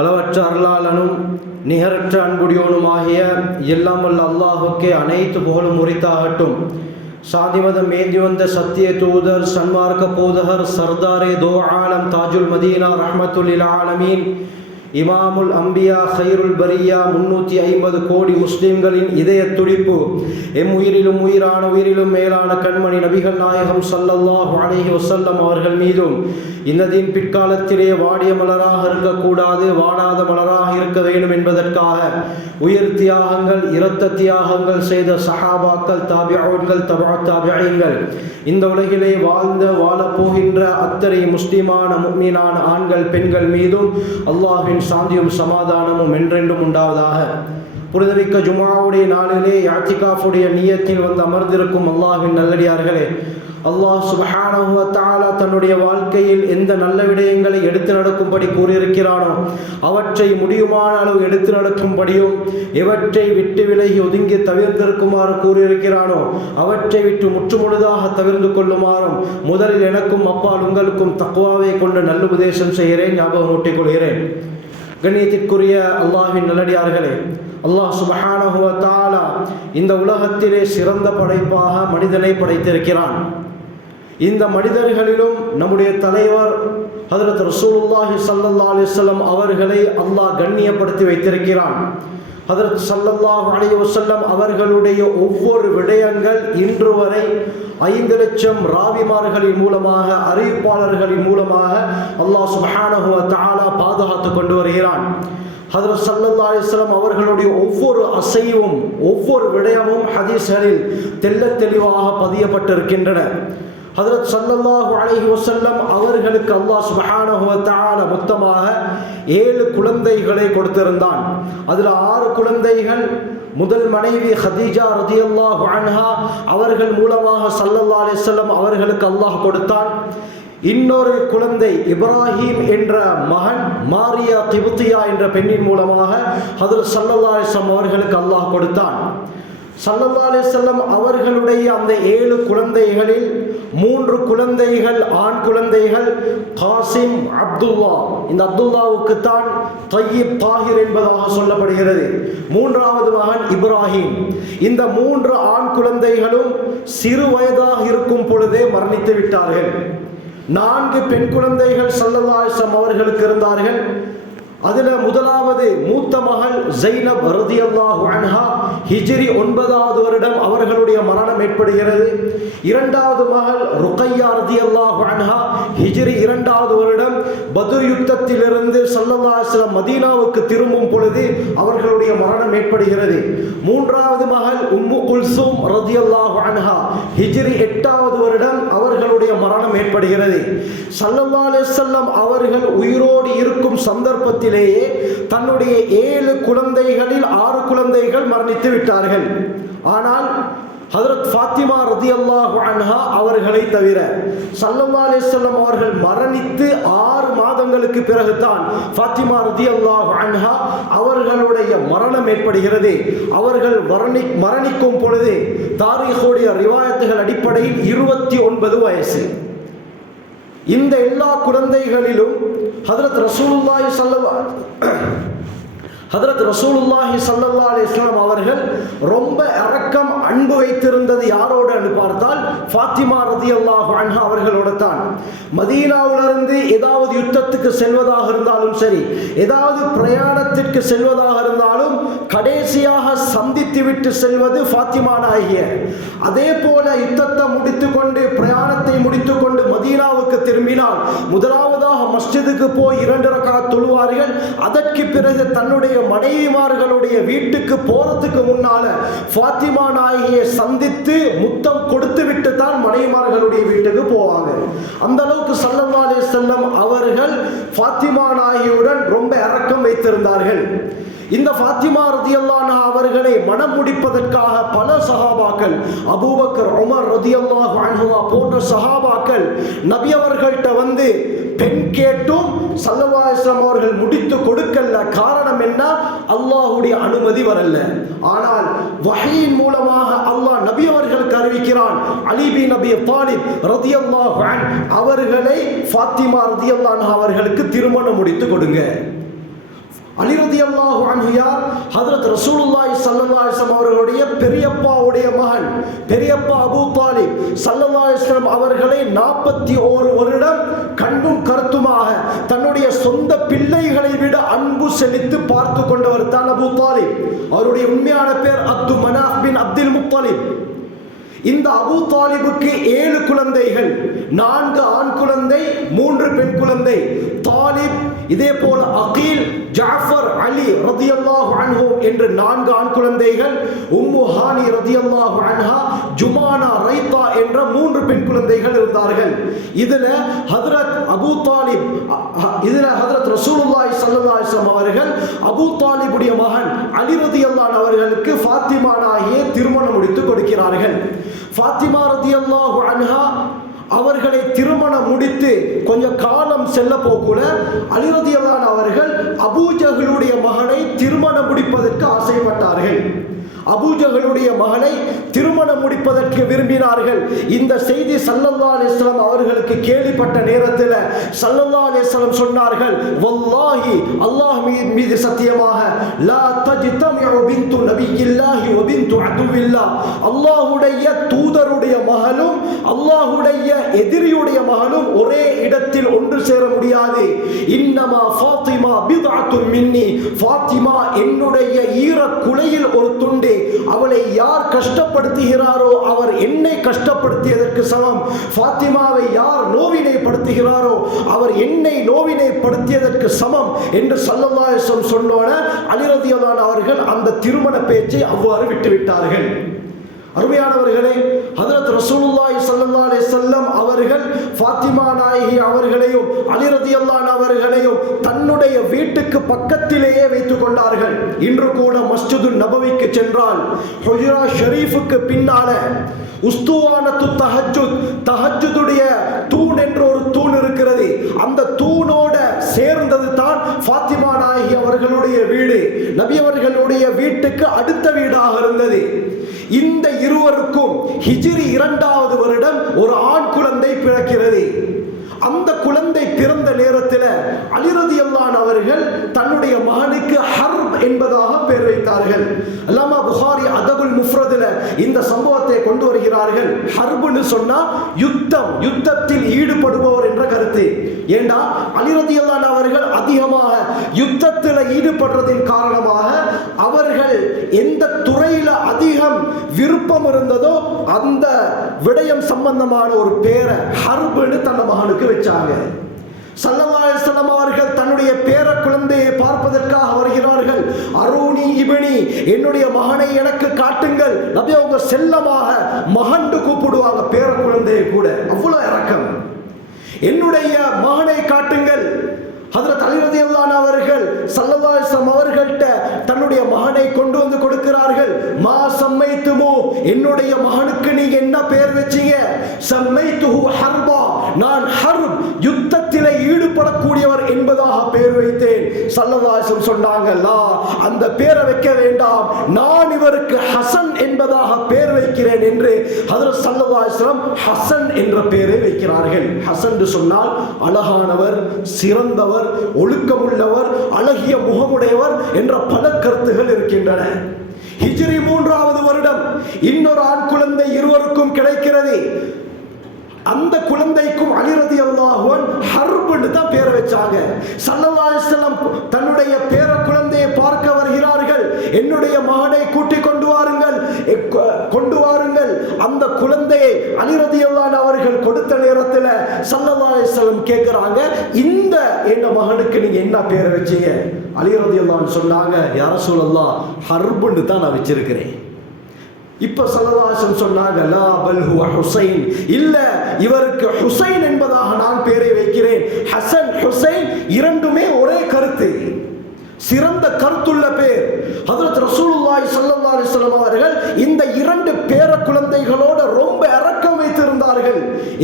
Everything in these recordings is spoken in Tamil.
அளவற்ற அருளாளனும் நிகரற்ற அன்புடையோனுமாகிய எல்லாம் வல்ல அல்லாஹுக்கே அனைத்து புகழும் உரித்தாகட்டும். சாதிமதம் ஏந்தி வந்த சத்திய தூதர் சன்மார்க்க போதகர் சர்தாரே தோ ஆலம் தாஜுல் மதீனா ரஹ்மத்துல் ஆலமீன் இமாமுல் அம்பியா ஹைருல் பரியா 350 கோடி முஸ்லிம்களின் இதய துடிப்பு எம் உயிரிலும் உயிரான உயிரிலும் மேலான கண்மணி நபிகள் நாயகம் ஸல்லல்லாஹு அலைஹி வஸல்லம் அவர்கள் மீதும் இன்னதின் பிற்காலத்திலே வாடிய மலராக இருக்கக்கூடாது, வாடாத மலராக இருக்க வேண்டும் என்பதற்காக உயிர் தியாகங்கள் இரத்த தியாகங்கள் செய்த சஹாபாக்கள், தாபிஊன்கள், தபஅ தாபிஈன்கள், இந்த உலகிலே வாழ்ந்த வாழப்போகின்ற அத்தனை முஸ்லிமான முஃமினான ஆண்கள் பெண்கள் மீதும் அல்லாஹ்வின் சாந்தியும் சமாதானமும் என்றென்றும் உண்டாவதாக. புனிதமிக்க ஜும்ஆவுடைய நாளிலே இஅ்திகாஃபுடைய நியத்தில் வந்து அமர்ந்திருக்கும் அல்லாஹ்வின் நல்லடியார்களே, அல்லாஹ் சுப்ஹானஹு வ தஆலா தன்னுடைய வாழ்க்கையில் எந்த நல்ல விடயங்களை எடுத்து நடக்கும்படி கூறியிருக்கிறானோ அவற்றை முடியுமான அளவு எடுத்து நடக்கும்படியும், எவற்றை விட்டு விலகி ஒதுங்கி தவிர்த்திருக்குமாறு கூறியிருக்கிறானோ அவற்றை விட்டு முற்றுமுழுதாக தவிர்த்து கொள்ளுமாறும் முதலில் எனக்கும் அப்பால் உங்களுக்கும் தக்வாவை கொண்டு நல்லுபதேசம் செய்கிறேன், ஞாபகம் ஊட்டிக் கொள்கிறேன். கண்ணியத்திற்குரிய அல்லாஹ்வின் நல்லடியார்களே, அல்லாஹ் சுப்ஹானஹு வ தஆலா இந்த உலகத்திலே சிறந்த படைப்பாக மனிதனை படைத்திருக்கிறான். இந்த மனிதர்களிலும் நம்முடைய தலைவர் ஹஜ்ரத் ரசூலுல்லாஹி ஸல்லல்லாஹு அலைஹி வஸல்லம் அவர்களை அல்லாஹ் கண்ணியப்படுத்தி வைத்திருக்கிறான். ஹஜ்ரத் ஸல்லல்லாஹு அலைஹி வஸல்லம் அவர்களுடைய ஒவ்வொரு விடயங்கள் இன்று வரை 5 லட்சம் ராவிமார்களின் மூலமாக, அறிவிப்பாளர்களின் மூலமாக அல்லாஹ் சுப்ஹானஹு வ தஆலா பாதுகாத்து கொண்டு வருகிறான். ஹஜ்ரத் ஸல்லல்லாஹு அலைஹி வஸல்லம் அவர்களுடைய ஒவ்வொரு அசைவும் ஒவ்வொரு விடயமும் ஹதீஸ்களில் தெள்ளத் தெளிவாக பதியப்பட்டிருக்கின்றன. ஹஜ்ரத் ஸல்லல்லாஹு அலைஹி வஸல்லம் அவர்களுக்கு அல்லாஹ் சுப்ஹானஹு வ தஆலா மொத்தமாக 7 குழந்தைகளை கொடுத்திருந்தான். அதில் 6 குழந்தைகள் முதல் மனைவி ஹதீஜா ரதியல்லாஹு அன்ஹா அவர்கள் மூலமாக ஸல்லல்லாஹு அலைஹி வஸல்லம் அவர்களுக்கு அல்லாஹ் கொடுத்தான். இன்னொரு குழந்தை இப்ராஹிம் என்ற மகன் மாரியா கிப்தியா என்ற பெண்ணின் மூலமாக ஹஜ்ரத் ஸல்லல்லாஹு அலைஹி வஸல்லம் அவர்களுக்கு அல்லாஹ் கொடுத்தான். ஸல்லல்லாஹு அலைஹி வஸல்லம் அவர்களுடைய அந்த 7 குழந்தைகளில் 3 குழந்தைகள் ஆண் குழந்தைகள், காசிம், அப்துல்லா. இந்த அப்துல்லாவுக்கு தான் தய்யிப் தாஹிர் என்பதாக சொல்லப்படுகிறது. 3வது மகன் இப்ராஹிம். இந்த 3 ஆண் குழந்தைகளும் சிறு வயதாக இருக்கும் பொழுதே மரணித்து விட்டார்கள். 4 பெண் குழந்தைகள் ஸல்லல்லாஹு அலைஹி வஸல்லம் அவர்களுக்கு இருந்தார்கள். அதில் முதலாவது மூத்த மகள் ஜைனப் ரதியல்லாஹு அன்ஹா ஹிஜ்ரி 9வது வருடம் அவர்களுடைய மரணம் ஏற்படுகிறது. 2வது மகள் ருக்கையா ரதியல்லாஹு அன்ஹா ஹிஜ்ரி 2வது வருடம் பத்ர் யுத்தத்திலிருந்து ஸல்லல்லாஹு அலைஹி வஸல்லம் மதீனாவுக்கு திரும்பும் பொழுது அவர்களுடைய மரணம் ஏற்படுகிறது. 3வது மகள் உம்மு குல்சூம் ரதியல்லாஹு அன்ஹா ஹிஜ்ரி 8வது வருடம் அவர்களுடைய மரணம் ஏற்படுகிறது. ஸல்லல்லாஹு அலைஹி வஸல்லம் அவர்கள் உயிரோடு இருக்கும் சந்தர்ப்பத்தில் தன்னுடைய 7 குழந்தைகளில் 6 குழந்தைகள் மரணித்து விட்டார்கள். ஆனால் ஹஜ்ரத் ஃபாத்திமா ரதியல்லாஹு அன்ஹா அவர்களை தவிர ஸல்லல்லாஹு அலைஹி வஸல்லம் அவர்கள் மரணித்து 6 மாதங்களுக்கு பிறகுதான் ஃபாத்திமா ரதியல்லாஹு அன்ஹா அவர்களுடைய மரணம் ஏற்படுகிறது. அவர்கள் மரணிக்கும் பொழுது தாரீഖுடைய ரிவாயத்துகள் அடிப்படையில் 29 வயசு. இந்த எல்லா குழந்தைகளிலும் ஹஜ்ரத் ரசூலுல்லாஹி ஸல்லல்லாஹு அலைஹி வஸல்லம் அவர்கள் ரொம்ப இரக்கம் அன்பு வைத்திருந்தது யாரோடு என்று பார்த்தால் ஃபாத்திமா ரதியல்லாஹு அன்ஹா அவர்களோடு தான். மதீனாவிலிருந்து ஏதாவது யுத்தத்துக்கு செல்வதாக இருந்தாலும் சரி, ஏதாவது பிரயாணத்திற்கு செல்வதாக இருந்தாலும் கடைசியாக சந்தித்து விட்டு செல்வது ஃபாத்திமா நாயகியர். அதே போல யுத்தத்தை முடித்துக்கொண்டு பிரயாணத்தை முடித்துக்கொண்டு மதீனாவுக்கு திரும்பினால் முதலாவதாக மஸ்ஜிதுக்கு போய் 2 ரக்காத் தொழுவார்கள். அதற்கு பிறகு தன்னுடைய மனைவிமார்களுடைய வீட்டுக்கு போறதுக்கு முன்னால ஃபாத்திமா நாயகியை சந்தித்து முத்தம் கொடுத்து விட்டு தான் மனைவிமார்களுடைய வீட்டுக்கு போவாங்க. அந்த அளவுக்கு ஸல்லல்லாஹு அலைஹி வஸல்லம் அவர்கள் ஃபாத்திமா நாயகியுடன் ரொம்ப இரக்கம் வைத்திருந்தார்கள். இந்த ஃபாத்திமா ரதியல்லாஹு அன்ஹா அவர்களை மனம் முடிப்பதற்காக பல சஹாபாக்கள், அபூபக்கர், உமர் ரதியல்லாஹு அன்ஹுமா போன்ற சஹாபாக்கள் நபி அவர்கள்ட்ட வந்து பெண் கேட்டும் ஸல்லல்லாஹு அலைஹி வஸல்லம் அவர்கள் முடித்து கொடுக்கல. காரணம் என்ன? அல்லாஹ்வுடைய அனுமதி வரல. ஆனால் வஹீயின் மூலமாக அல்லாஹ் நபி அவர்களுக்கு அறிவிக்கிறான், அலி பின் அபி தாலிப் ரதியல்லாஹு அன்ஹு அவர்களை ஃபாத்திமா ரதியல்லாஹு அன்ஹா அவர்களுக்கு திருமணம் முடித்து கொடுங்க. அன்ஹு யார்? ஹஜ்ரத் ரசூலுல்லாஹி ஸல்லல்லாஹு அலைஹி வஸல்லம் அவர்களுடைய பெரியப்பாவுடைய மகன், பெரியப்பா அபூ தாலிப் ஸல்லல்லாஹு அலைஹி வஸல்லம் அவர்களை 41 வருடம் கண்ணும் கருத்துமாக தன்னுடைய சொந்த பிள்ளைகளை விட அன்பு செலுத்தி பார்த்து கொண்டவர் தான் அபூ தாலிப். அவருடைய உண்மையான பேர் அப்து மனாஃப் பின் அப்துல் முத்தலிப். இந்த அபூ தாலிபுக்கு 7 குழந்தைகள், 4 ஆண் குழந்தை, 3 பெண் குழந்தை. தாலிப், இதே போல அகீல், ஜாஃபர், அலி ரதியல்லாஹு அன்ஹு என்று 4 ஆண் குழந்தைகள். உம்மு ஹானி ரதியல்லாஹு அன்ஹா, ஜுமானா, ரைதா என்ற 3 பெண் குழந்தைகள் இருந்தார்கள். இதுல ஹஜ்ரத் அபூ தாலிப், இதுல ஹஜ்ரத் ரசூலுல்லாஹி ஸல்லல்லாஹு அலைஹி வஸல்லம் அவர்கள் அபூ தாலிபுடைய மகன் அலி ரதியல்லாஹு அவர்களுக்கு ஃபாத்திமா நாகியை திருமணம் முடித்து கொடுக்கிறார்கள். ஃபாத்திமா ரதியல்லாஹு அன்ஹா அவர்களை திருமணம் முடித்து கொஞ்ச காலம் செல்ல போக்குல அலி ரதியல்லாஹு அவர்கள் அபூ ஜஹலுடைய மகனை திருமணம் முடிப்பதற்கு ஆசைப்பட்டார்கள். அபூ ஜஹலுடைய மகனை திருமணம் முடிப்பதற்கு விரும்பினார்கள். இந்த செய்தி ஸல்லல்லாஹு அலைஹி வஸல்லம் அவர்களுக்கு கேள்விப்பட்ட நேரத்தில் ஸல்லல்லாஹு அலைஹி வஸல்லம் சொன்னார்கள், வல்லாஹி, அல்லாஹ் மீது சத்தியமாக, லா தஜ்தமிஉ பின்து நபியில்லாஹி வ பின்து அதுவில்லாஹ், அல்லாஹ்வுடைய தூதருடைய மகளும் அல்லாஹ்வுடைய எதிரியுடைய மகளும் ஒரே இடத்தில் ஒன்று சேர முடியாது. இன்னமா ஃபாத்திமா பித்அத்துன் மின்னி, ஃபாத்திமா என்னுடைய ஈர குலையில் ஒரு துண்டு. அவளை யார் கஷ்டப்படுத்துகிறாரோ அவர் என்னை கஷ்டப்படுத்தியதற்கு சமம். ஃபாத்திமாவை யார் நோவினைப்படுத்துகிறாரோ அவர் என்னை நோவினைப்படுத்தியதற்கு சமம் என்று ஸல்லல்லாஹு அலைஹி வஸல்லம் சொன்னோன அலி ரலியல்லாஹு அவர்கள் அந்த திருமண பேச்சை அவ்வாறு விட்டுவிட்டார்கள். அருமையானவர்களே, ஹஜ்ரத் ரசூலுல்லாஹி ஸல்லல்லாஹு அலைஹி வஸல்லம் அவர்கள் ஃபாத்திமா நாயகி அவர்களையும் அலி ரலியல்லாஹு அவர்களையும் தன்னுடைய வீட்டுக்கு பக்கத்திலேயே வைத்துக் கொண்டார்கள். இன்று கூட மஸ்ஜிது நபவிக்கு சென்றால் ஹுஜ்ரா ஷரீஃபுக்கு பின்னால உஸ்துவானத்து தஹஜ்ஜுத், தஹஜ்ஜுடைய தூண் என்ற ஒரு தூண் இருக்கிறது. அந்த தூணோட சேர்ந்தது தான் ஃபாத்திமா நாயகி அவர்களுடைய வீடு. நபி அவர்களுடைய வீட்டுக்கு அடுத்த வீடாக இருந்தது. இந்த இருவருக்கும் ஹிஜ்ரி 2வது வருடம் ஒரு ஆண் குழந்தை பிறக்கிறது. அந்த குழந்தை பிறந்த நேரத்தில் அலி ரலியல்லாஹு அவர்கள் தன்னுடைய மகனுக்கு ஹர்ப் என்பதாக பெயர் வைத்தார்கள். அல்லாமா புகாரி அதபுல் முஃப்ரதுல இந்த சம்பவத்தை கொண்டு வருகிறார்கள். ஹர்ப்னு சொன்னா யுத்தம், யுத்தத்தில் ஈடுபடுபவர் என்ற கருத்து. ஏண்டா அலி ரலியல்லாஹு அவர்கள் அதிகமாக யுத்தத்தில் ஈடுபடுறதின் காரணமாக அவர்கள் எந்த துறையில அதிகம் விருப்பம் இருந்ததோ அந்த விடயம் சம்பந்தமான ஒரு பேரை ஹர்ப்னு தன் மகனுக்கு வச்சாங்க. ஸல்லல்லாஹு அலைஹி வஸல்லம் அவர்கள் தன்னுடைய பேர குழந்தையை பார்ப்பதற்காக வருகிறார்கள். அரூனி இப்னி, என்னுடைய மகனை எனக்கு காட்டுங்கள். நபி அவங்க செல்லமாக மகன் கூப்பிடுவாங்க, பேர குழந்தையை கூட. அவ்வளவு இரக்கம். என்னுடைய மகனை காட்டுங்கள். ஹஜ்ரத் அலி ரலியல்லாஹு அவர்கள் ஸல்லல்லாஹு அலைஹி வஸல்லம் அவர்கள்ட்ட தன்னுடைய மகனை கொண்டு வந்து கொடுக்கிறார்கள். மா சம்மைத்துமு, என்னுடைய மகனுக்கு நீங்க என்ன பெயர் வெச்சீங்க? சம்மைத்துஹு ஹர்பா, நான் ஹர்ப், யுத்தத்திலே ஈடுபடக்கூடியவர் என்பதாக பெயர் வைத்தேன். ஸல்லல்லாஹு அலைஹி வஸல்லம் சொன்னாங்க, லா, அந்த பெயரை வைக்க வேண்டாம், நான் இவருக்கு ஹசன் என்பதாக பெயர் வைக்கிறேன் என்று ஹஜ்ரத் ஸல்லல்லாஹு அலைஹி வஸல்லம் ஹசன் என்ற பெயரை வைக்கிறார்கள். ஹசன் என்று சொன்னால் அழகானவர், சிறந்தவர், ஒழுக்கமுள்ளவர், அழகிய முகமுடையவர் என்ற பல கருத்துகள் இருக்கின்றன. ஹிஜ்ரி 3வது வருடம் இன்னொரு ஆண் குழந்தை இருவருக்கும் கிடைக்கிறது. அந்த குழந்தைக்கும் அலி ரலியல்லாஹு அன்ஹு ஹர்ப்னு தான் பேர் வச்சாங்க. ஸல்லல்லாஹு அலைஹி வஸல்லம் தன்னுடைய பேர குழந்தையை பார்க்க வருகிறார்கள். என்னுடைய மகனை கூட்டிக் கொண்டு வாருங்கள், கொண்டு வாருங்கள். அந்த குழந்தையை அலி ரலியல்லாஹு அன்ஹு அவர்கள் கொடுத்த நேரத்தில் ஸல்லல்லாஹு அலைஹி வஸல்லம் கேட்கிறாங்க, இந்த என்ன மகனுக்கு நீங்க என்ன பேர் வச்சீங்க? அலி ரலியல்லாஹு அன்ஹு சொன்னாங்க, யா ரசூலல்லாஹ், ஹர்ப்னு தான் நான் வச்சிருக்கிறேன். இப்ப ஸல்லல்லாஹு அலைஹி வஸல்லம் சொன்னாங்க, லா பல் ஹுவ ஹுசைன், இல்ல, இவருக்கு ஹுசைன் என்பதாக நான் பெயரை வைக்கிறேன். ஹசன், ஹுசைன் இரண்டுமே ஒரே கருத்து, சிறந்த கருத்துள்ள பேர். ஹஜ்ரத் ரசூலுல்லாஹி ஸல்லல்லாஹு அலைஹி வஸல்லம் அவர்கள் இந்த 2 பேர குழந்தைகளோட ரொம்ப இரக்கம் வைத்திருந்தார்கள்.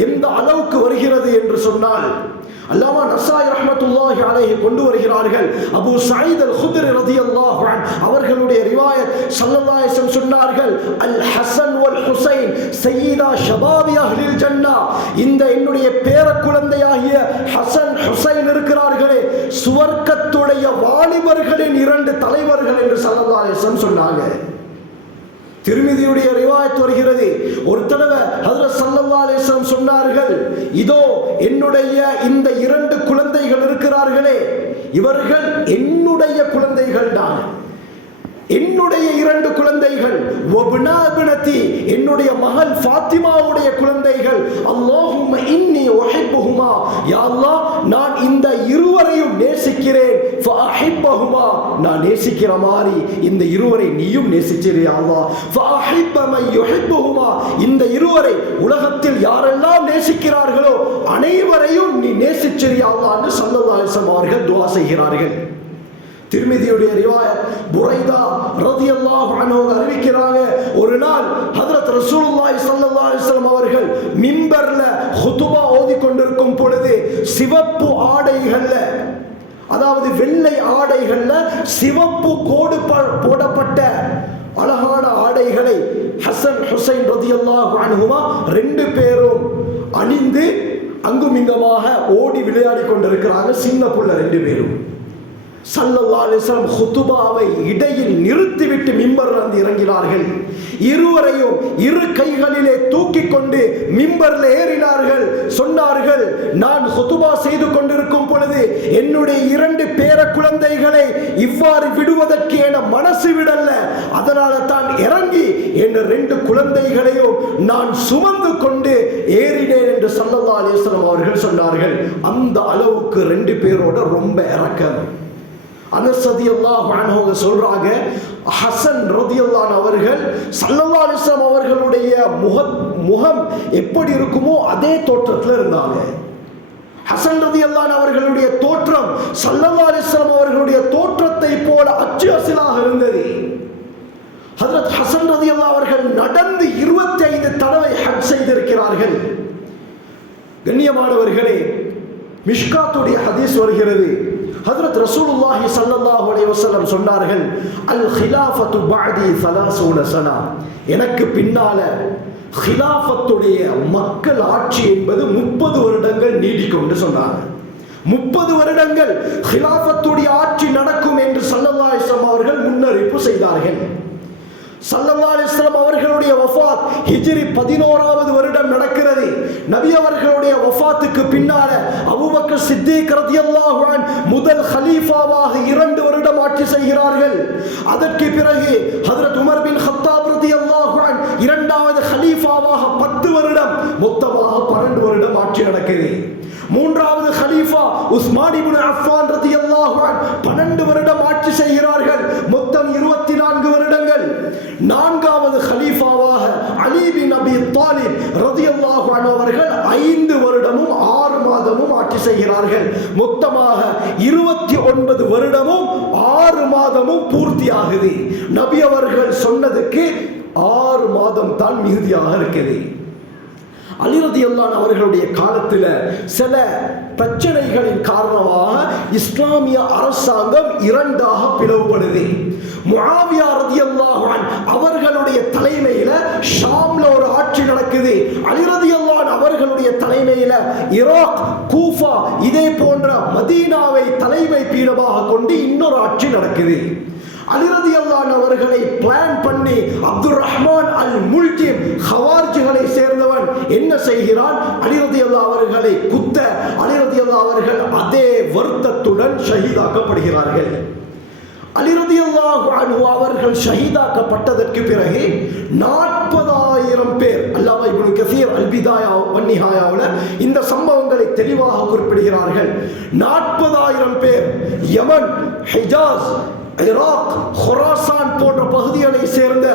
எந்த அளவுக்கு வருகிறது என்று சொன்னால், அல்லாமா நஸாயி ரஹ்மத்துல்லாஹி ரஹ்மத்துல்லாஹி அலைஹி கொண்டு வருகிறார்கள். அபூ சயீத் அல் குத்ரி ரலியல்லாஹு அன்ஹு அவர்களுடைய ரிவாயத் ஸல்லல்லாஹு அலைஹி வஸல்லம் சொன்னார்கள், அல் ஹஸன் வல் ஹுசைன் சய்யிதா ஷபாபி அஹ்லில் ஜன்னah. இந்த என்னுடைய பேர குழந்தையாகிய ஹசன் ஹுசைன் இருக்கிறார்களே, சுவர்க்கத்துடைய வாலிபர்களின் 2 தலைவர்கள் என்று ஸல்லல்லாஹு அலைஹி வஸல்லம் சொன்னாங்க. திருமிதியுடைய ரிவாயத் வருகிறது, ஒரு தடவை ஹஜ்ரத் ஸல்லல்லாஹு அலைஹி வஸல்லம் சொன்னார்கள், இதோ என்னுடைய இந்த 2 குழந்தைகள் இருக்கிறார்களே, இவர்கள் என்னுடைய குழந்தைகள் தான், என்னுடைய 2 குழந்தைகள், வப்னாபினதி என்னுடைய மகள் ஃபாத்திமாவுடைய குழந்தைகள், அல்லாஹும்ம இன்னி உஹிப்புஹுமா, யா அல்லாஹ் நான் இந்த இருவரையும் நேசிக்கிறேன், ஃபஅஹிப்பஹுமா நான் நேசிக்கிற மாதிரி இந்த இருவரை நீயும் நேசிச்சிரு யா அல்லாஹ், ஃபஅஹிப்ப மன் யுஹிப்புஹுமா இந்த இருவரை உலகத்தில் யாரெல்லாம் நேசிக்கிறார்களோ அனைவரையும் நீ நேசிச்சிரு யா அல்லாஹ் என்று ஸல்லல்லாஹு அலைஹி வஸல்லம் அவர்கள் துஆ செய்கிறார்கள். திருமிதியுடைய ரிவாயத் புரைதா ரலியல்லாஹு அன்ஹு அறிவிக்கிறாங்க, ஒரு நாள் ஹஜ்ரத் ரசூலுல்லாஹி ஸல்லல்லாஹு அலைஹி வஸல்லம் அவர்கள் மிம்பர்ல குதுபா ஓதி கொண்டிருக்கும் பொழுது சிவப்பு ஆடைகள்ல, அதாவது வெள்ளை ஆடைகள்ல சிவப்பு கோடு போடப்பட்ட அழகான ஆடைகளை ஹசன் ஹுசைன் ரலியல்லாஹு அன்ஹுமா 2 பேரும் அணிந்து அங்குமிங்கமாக ஓடி விளையாடி கொண்டிருக்கிறாங்க. சின்ன புள்ள 2 பேரும். ஸல்லல்லாஹு அலைஹி வஸல்லம் குதுபாவை இடையில் நிறுத்திவிட்டு மிம்பர்ல இருந்து இறங்கினார்கள். இருவரையும் 2 கைகளிலே தூக்கி கொண்டு மிம்பர்ல ஏறினார்கள். சொன்னார்கள், நான் குதுபா செய்து கொண்டிருக்கும் பொழுது என்னுடைய 2 பேர குழந்தைகளை இவ்வாறு விடுவதற்கு என மனசு விடல, அதனால தான் இறங்கி என் 2 குழந்தைகளையும் நான் சுமந்து கொண்டு ஏறினேன் என்று ஸல்லல்லாஹு அலைஹி வஸல்லம் அவர்கள் சொன்னார்கள். அந்த அளவுக்கு 2 பேரோட ரொம்ப இரக்கம். அனஸ் ரலியல்லாஹு அன்ஹு சொல்றாங்க, ஹசன் ரலியல்லாஹு அவர்கள் ஸல்லல்லாஹு அலைஹி வஸல்லம் அவர்களுடைய முகம் எப்படி இருக்குமோ அதே தோற்றத்தில் இருந்தாங்க. ஹசன் ரலியல்லாஹு அவர்களுடைய தோற்றம் ஸல்லல்லாஹு அலைஹி வஸல்லம் அவர்களுடைய தோற்றத்தை போல அச்சு அசலாக இருந்தது. ஹஜ்ரத் ஹசன் ரலியல்லாஹு அவர்கள் நடந்து 25 தடவை ஹஜ் செய்திருக்கிறார்கள். கண்ணியமானவர்களே, மிஷ்காத்துடைய ஹதீஸ் வருகிறது, ஹஜ்ரத் ரசூலுல்லாஹி ஸல்லல்லாஹு அலைஹி வஸல்லம் சொன்னார்கள், அல் ஹிலாஃபத்து பஅதி 30 சனா, எனக்கு பின்னால ஹிலாஃபத்துடைய மக்கள் ஆட்சி என்பது 30 வருடங்கள் நீடிக்கும் என்று சொன்னாங்க. 30 வருடங்கள் ஹிலாஃபத்துடைய ஆட்சி நடக்கும் என்று ஸல்லல்லாஹு அலைஹி வஸல்லம் அவர்கள் முன்னறிவிப்பு செய்தார்கள். ஸல்லல்லாஹு அலைஹி வஸல்லம் அவர்களுடைய வஃபாத் ஹிஜ்ரி 11வது வருடம் நடக்கிறது. நபி அவர்களுடைய வஃபாத்துக்கு பின்னால அபூபக்கர் சித்திக் ரலியல்லாஹு அன்ஹு முதல் கலீஃபாவாக 2 வருடம் ஆட்சி செய்கிறார்கள். அதற்கு பிறகு ஹஜ்ரத் உமர் பின் கத்தாப் ரலியல்லாஹு அன்ஹு 2வது கலீஃபாவாக 10 வருடம், மொத்தமாக 12 வருடம் ஆட்சி நடக்குது. 3வது கலீஃபா உஸ்மான் இப்னு அஃபான் ரலியல்லாஹு அன்ஹு 12 வருடம் ஆட்சி செய்கிறார்கள், மொத்தம் 24 வருடங்கள். 4வது கலீஃபாவாக அலி பின் அபி தாலிப் ரலியல்லாஹு அன்ஹு அவர்கள் 5 வருடமும் 6 மாதமும் ஆட்சி செய்கிறார்கள். மொத்தமாக 29 வருடமும் 6 மாதமும் பூர்த்தியாகுது. நபி அவர்கள் சொன்னதுக்கு 6 மாதம் தான் மிகுதியாக இருக்குது. அலி ரலியல்லாஹு அன்ஹு அவர்களுடைய காலத்தில் சில பிரச்சனைகளின் காரணமாக இஸ்லாமிய அரசாங்கம் 2ஆக பிளவுபடுது. முஆவியா ரலியல்லாஹு அன்ஹு அவர்களுடைய தலைமையில ஷாம்ல ஒரு ஆட்சி நடக்குது. அலி ரலியல்லாஹு அன்ஹு அவர்களுடைய தலைமையில ஈராக், கூஃபா, இதே போன்ற மதீனாவை தலைமை பீடமாக கொண்டு இன்னொரு ஆட்சி நடக்குது. அலி ரலியல்லாஹு அன்ஹு அவர்களை பிளான் பண்ணி அப்துர் ரஹ்மான் அல் முல்ஜிம் ஹவாரிஜிகளை சேர்ந்தவன் என்ன செய்கிறான், அலி ரலியல்லாஹு அவர்களை குத்த அலி ரலியல்லாஹு அவர்கள் அதே வருத்தத்துடன் ஷஹீதாக்கப்படுகிறார்கள். அலி ரலியல்லாஹு அன்ஹு அவர்கள் ஷஹீதாக்கப்பட்டதற்கு பிறகு 40,000 பேர், அல்லாமா இப்னு கஸீர் அல் பிதாயா வன் நிஹாயாவுல இந்த சம்பவங்களை தெளிவாக குறிப்பிடுகிறார்கள். 40,000 பேர் யமன், ஹிஜாஸ், ஈராக், ஹுராசான் போன்ற பகுதிகளை சேர்ந்த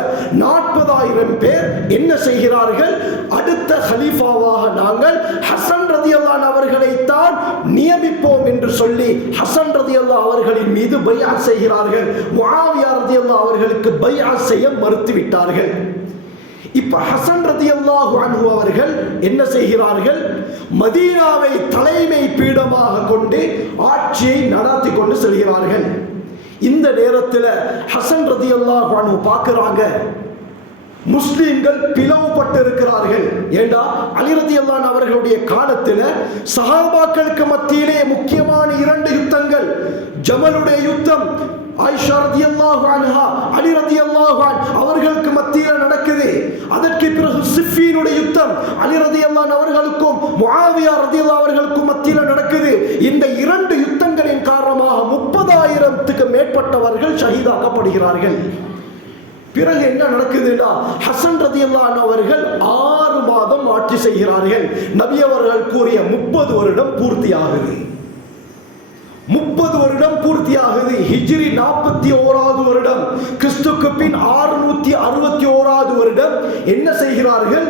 40,000 பேர் என்ன செய்கிறார்கள், அடுத்த கலீஃபாவாக நாங்கள் ஹசன் ரலியல்லாஹு அன்ஹு அவர்களை தான் நியமிப்போம் என்று சொல்லி ஹசன் ரலியல்லாஹு அவர்களின் மீது பைஅத் செய்கிறார்கள். முஆவியா ரலியல்லாஹு அவர்களுக்கு பைஅத் செய்ய மறுத்துவிட்டார்கள். இப்ப ஹசன் ரலியல்லாஹு அன்ஹு அவர்கள் என்ன செய்கிறார்கள்? மதீனாவை தலைமை பீடமாக கொண்டு ஆட்சியை நடத்தி கொண்டு செல்கிறார்கள். இந்த நேரத்தில் ஹசன் ரலியல்லாஹு அன்ஹு பார்க்கிறாங்க, முஸ்லிம்கள் பிளவுபட்டு இருக்கிறார்கள். ஏண்டா அலி ரலியல்லாஹு அவர்களுடைய காலத்தில் சஹாபாக்களுக்கு மத்தியிலே முக்கியமான 2 யுத்தங்கள், ஜமலுடைய யுத்தம், ஆயிஷா ரலியல்லாஹு அன்ஹா அலி ரலியல்லாஹு அவர்களுக்கு மத்தியில் நடக்குது. அதற்கு பிறகு சிஃபீனுடைய யுத்தம் அலி ரலியல்லாஹு அவர்களுக்கும் முஆவியா ரலியல்லாஹு அவர்களுக்கும் மத்தியில் நடக்குது. இந்த 2 யுத்தங்களின் காரணமாக 30,000க்கு மேற்பட்டவர்கள் ஷஹீதாக்கப்படுகிறார்கள். பிறகு என்ன நடக்குதுன்னா, ஹசன் ரலியல்லாஹு அவர்கள் 6 மாதம் ஆட்சி செய்கிறார்கள். நபி அவர்கள் கூறிய 30 வருடம் பூர்த்தியாகுது. 30 வருடம் பூர்த்தியாகுது. ஹிஜ்ரி 41வது வருடம், கிறிஸ்துக்கு பின் 661வது வருடம் என்ன செய்கிறார்கள்?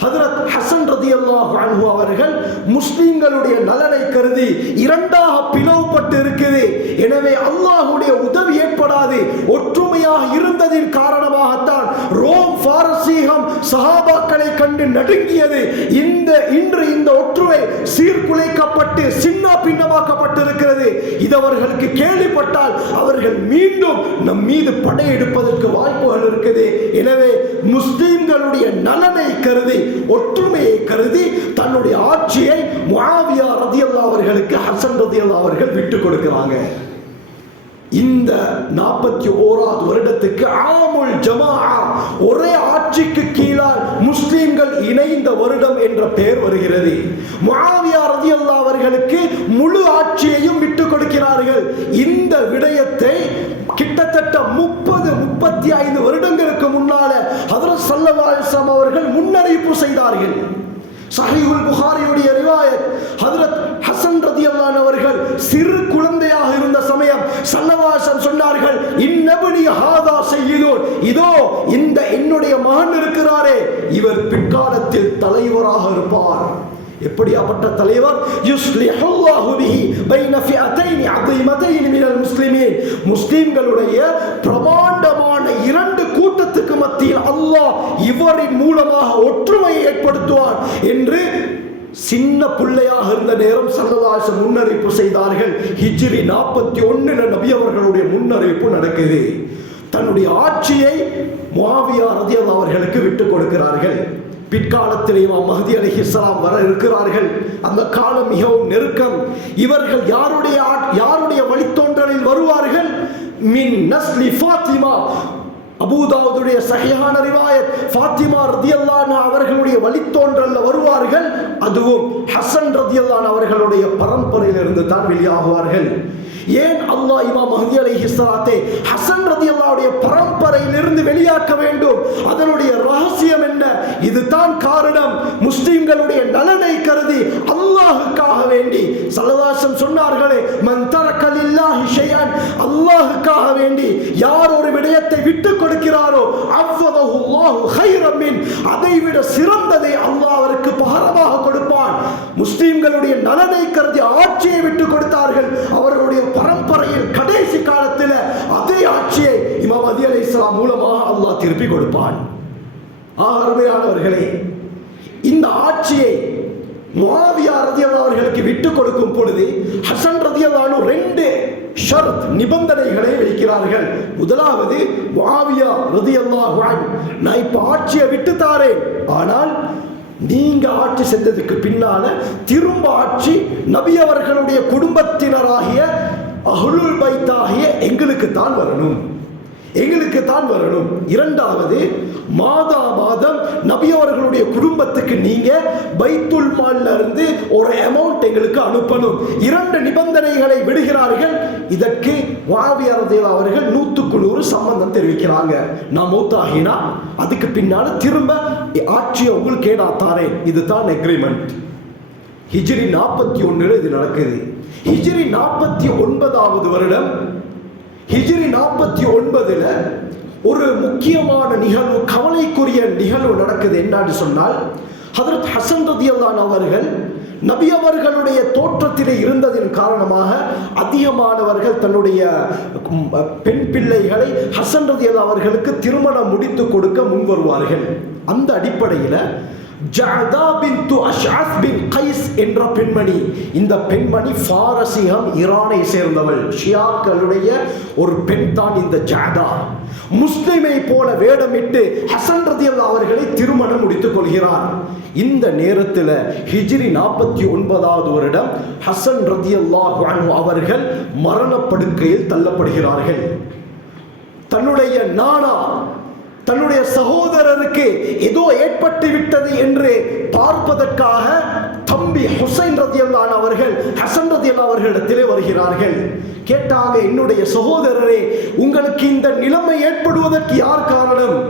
ஹஜ்ரத் ஹசன் ரலியல்லாஹு அன்ஹு அவர்கள் முஸ்லிம்களுடைய நலனை கருதி 2ஆக பிளவுபட்டு இருக்குது. எனவே அல்லாஹ்வுடைய உதவி ஏற்படாது. ஒற்றுமையாக இருந்ததின் காரணமாகத்தான் ரோம் பாரசீகம் சஹாபாக்களை கண்டு நடுங்கியது. இன்று இந்த ஒற்றுமை சீர்குலைக்கப்பட்டு சின்ன பின்னமாக்கப்பட்டிருக்கிறது. இது அவர்களுக்கு கேள்விப்பட்டால் அவர்கள் மீண்டும் நம் மீது படையெடுப்பதற்கு வாய்ப்புகள் இருக்குது. எனவே முஸ்லிம்களுடைய நலனை கருதி, ஒற்றுமையை கருதி தன்னுடைய ஆட்சியை முஆவியா ரலியல்லாஹு அவர்களுக்கு ஹசன் ரலியல்லாஹு அவர்கள் விட்டுக் கொடுக்கிறாங்க. இந்த 41வது வருடத்துக்கு ஆமுல் ஜமாஅ, ஒரே ஆட்சிக்கு கீழால் முஸ்லிம்கள் இணைந்த வருடம் என்ற பெயர் வருகிறது. முஆவியா ரலியல்லாஹு அவர்களுக்கு முழு ஆட்சியையும் விட்டுக் கொடுக்கிறார்கள். இந்த விடயத்தை கிட்டத்தட்ட 30-35 வருடங்களுக்கு முன்னால ஹஜ்ரத் ஸல்லல்லாஹு அலைஹி வஸல்லம் அவர்கள் முன்னறிவிப்பு செய்தார்கள். சஹீஹுல் புகாரியுடைய ரிவாயத், ஹஜ்ரத் ஹசன் ரலியல்லாஹு அவர்கள் சிறு குழந்தையாக இருந்த சமயம் ஸல்லல்லாஹு அலைஹி வஸல்லம் சொன்னார்கள், இன்னபனி ஹாதா சய்யிதுன், இதோ இந்த என்னுடைய மகன் இருக்கிறாரே, இவர் பிற்காலத்தில் தலைவராக இருப்பார். எப்படியாப்பட்ட தலைவர்? யுஸ்லிஹுல்லாஹு பிஹி பைன ஃபிஅத்தைன் அஸீமத்தைன் மினல் முஸ்லிமீன், முஸ்லிம்களுடைய பிரமாண்டமான 2 கூட்டத்துக்கு மத்தியில் அல்லாஹ் இவரின் மூலமாக ஒற்றுமையை ஏற்படுத்துவார் என்று சின்ன பிள்ளையாக இருந்த நேரம் ஸல்லல்லாஹு அலைஹி வஸல்லம் முன்னறிவிப்பு செய்தார்கள். ஹிஜ்ரி 41 நபி அவர்களுடைய முன்னறிவிப்பு நடக்குது. தன்னுடைய ஆட்சியை முஆவியா ரலியல்லாஹு அவர்களுக்கு விட்டுக் கொடுக்கிறார்கள். பிற்காலத்தில் இமாம் மஹ்தி அலைஹிஸ்ஸலாம் வர இருக்கிறார்கள். அந்த காலம் மிகவும் நெருக்கம். இவர்கள் யாருடைய வழித்தோன்றலில் வருவார்கள்? மின் நஸ்லி ஃபாத்திமா. அபூதாவுதுடைய சஹீஹான ரிவாயத், ஃபாத்திமா ரலியல்லாஹு அன்ஹா அவர்களுடைய வழித்தோன்றல்ல வருவார்கள். அதுவும் ஹசன் ரலியல்லாஹு அன்ஹு அவர்களுடைய பரம்பரையிலிருந்து தான் வெளியாகுவார்கள். ஏன் அல்லாஹ் இமாம் மஹ்தி அலைஹிஸ்ஸலாத்தை ஹசன் ரலியல்லாஹுடைய பரம்பரையிலிருந்து வெளியாக்க வேண்டும்? அதனுடைய ரகசியம் என்ன? இதுதான் காரணம். முஸ்லிம்களுடைய நலனை கருதி அல்லாஹ்வுக்காக வேண்டி ஸல்லல்லாஹு அலைஹி வஸல்லம் சொன்னார்களே, மன் தரக லில்லாஹி ஷைஅன், அல்லாஹ்வுக்காக வேண்டி யார் ஒரு விடயத்தை விட்டு கொடுக்கிறாரோ அஃவதஹு அல்லாஹு கைரம் மின், அதைவிட சிறந்ததை அல்லாஹ் அவருக்கு பகரமாக கொடுப்பான். முஸ்லிம்களுடைய நலனை கருதி ஆட்சியை விட்டு கொடுத்தார்கள். அவர்களுடைய பரம்பரையில் கடைசி காலத்தில் அதே ஆட்சியை இமாம் மஹ்தி அலைஹிஸ்ஸலாம் மூலமாக அல்லாஹ் திருப்பி கொடுப்பான். அருமையானவர்களே, இந்த ஆட்சியை முஆவியா ரலியல்லாஹு அவர்களுக்கு விட்டுக் கொடுக்கும் பொழுது ஹசன் ரலியல்லாஹு 2 ஷர்த், நிபந்தனைகளை வைக்கிறார்கள். முதலாவது, முஆவியா ரலியல்லாஹு அன்ஹு, நான் இப்ப ஆட்சியை விட்டு தாரேன், ஆனால் நீங்க ஆட்சி செஞ்சதுக்கு பின்னால திரும்ப ஆட்சி நபி அவர்களுடைய குடும்பத்தினராகிய அஹ்லுல் பைத் ஆகிய எங்களுக்கு தான் வரணும், எங்களுக்கு தான் வரணும். இரண்டாவது, மாதம் நபி அவர்களுடைய குடும்பத்துக்கு நீங்க பைத்துல் மால்ல இருந்து ஒரு அமௌண்ட் எங்களுக்கு அனுப்பணும். 2 நிபந்தனைகளை விடுகிறார்கள். இதற்கு முஆவியா ரலியல்லாஹு அவர்கள் 100க்கு 100 சம்பந்தம் தெரிவிக்கிறாங்க. நான் மௌத்தாகினா அதுக்கு பின்னால திரும்ப ஆட்சியை உங்களுக்கு நான் தாரேன். இதுதான் அக்ரிமெண்ட். ஹிஜ்ரி 41 இது நடக்குது. ஹிஜ்ரி 49வது வருடம், ஹிஜ்ரி 49 ஒரு முக்கியமான நிகழ்வு, கவலைக்குரிய நிகழ்வு நடக்குது. என்னன்னு சொன்னால், ஹஜ்ரத் ஹசன் ரலியல்லாஹு அவர்கள் நபி அவர்களுடைய தோற்றத்திலே இருந்ததின் காரணமாக அதிகமானவர்கள் தன்னுடைய பெண் பிள்ளைகளை ஹசன் ரலியல்லாஹு அவர்களுக்கு திருமணம் முடித்து கொடுக்க முன் வருவார்கள். அந்த அடிப்படையில் ஜஅதா பின்து அஷ்அஸ் பின் கைஸ் என்ற பெண்மணி, இந்த பெண்மணி பாரசீகம் ஈரானை சேர்ந்தவள், ஷியாக்களுடைய ஒரு பெண் தான் இந்த ஜஅதா. முஸ்லிமை போல வேடமிட்டு ஹசன் ரலியல்லாஹு அவர்களை திருமணம் முடித்துக் கொள்கிறார். இந்த நேரத்தில் ஹிஜ்ரி 49வது வருடம் ஹசன் ரலியல்லாஹு அன்ஹு அவர்கள் மரணப்படுக்கையில் தள்ளப்படுகிறார்கள். தன்னுடைய நானா, தன்னுடைய சகோதரருக்கு ஏதோ ஏற்பட்டு விட்டது என்று பார்ப்பதற்காக தம்பி ஹுசைன் ரலியல்லாஹு அவர்கள் ஹசன் ரலியல்லாஹு அவர்களிடத்திலே வருகிறார்கள். கேட்டாங்க, என்னுடைய சகோதரரே, உங்களுக்கு இந்த நிலைமை ஏற்படுவதற்கு யார் காரணம்?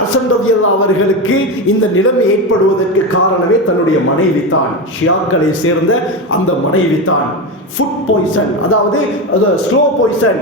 ஹசன் ரலியல்லாஹு அவர்களுக்கு இந்த நிலைமை ஏற்படுவதற்கு காரணமே தன்னுடைய மனைவி தான், ஷியாக்களை சேர்ந்த அந்த மனைவி தான். ஃபுட் பாய்சன், அதாவது ஸ்லோ பாய்சன்,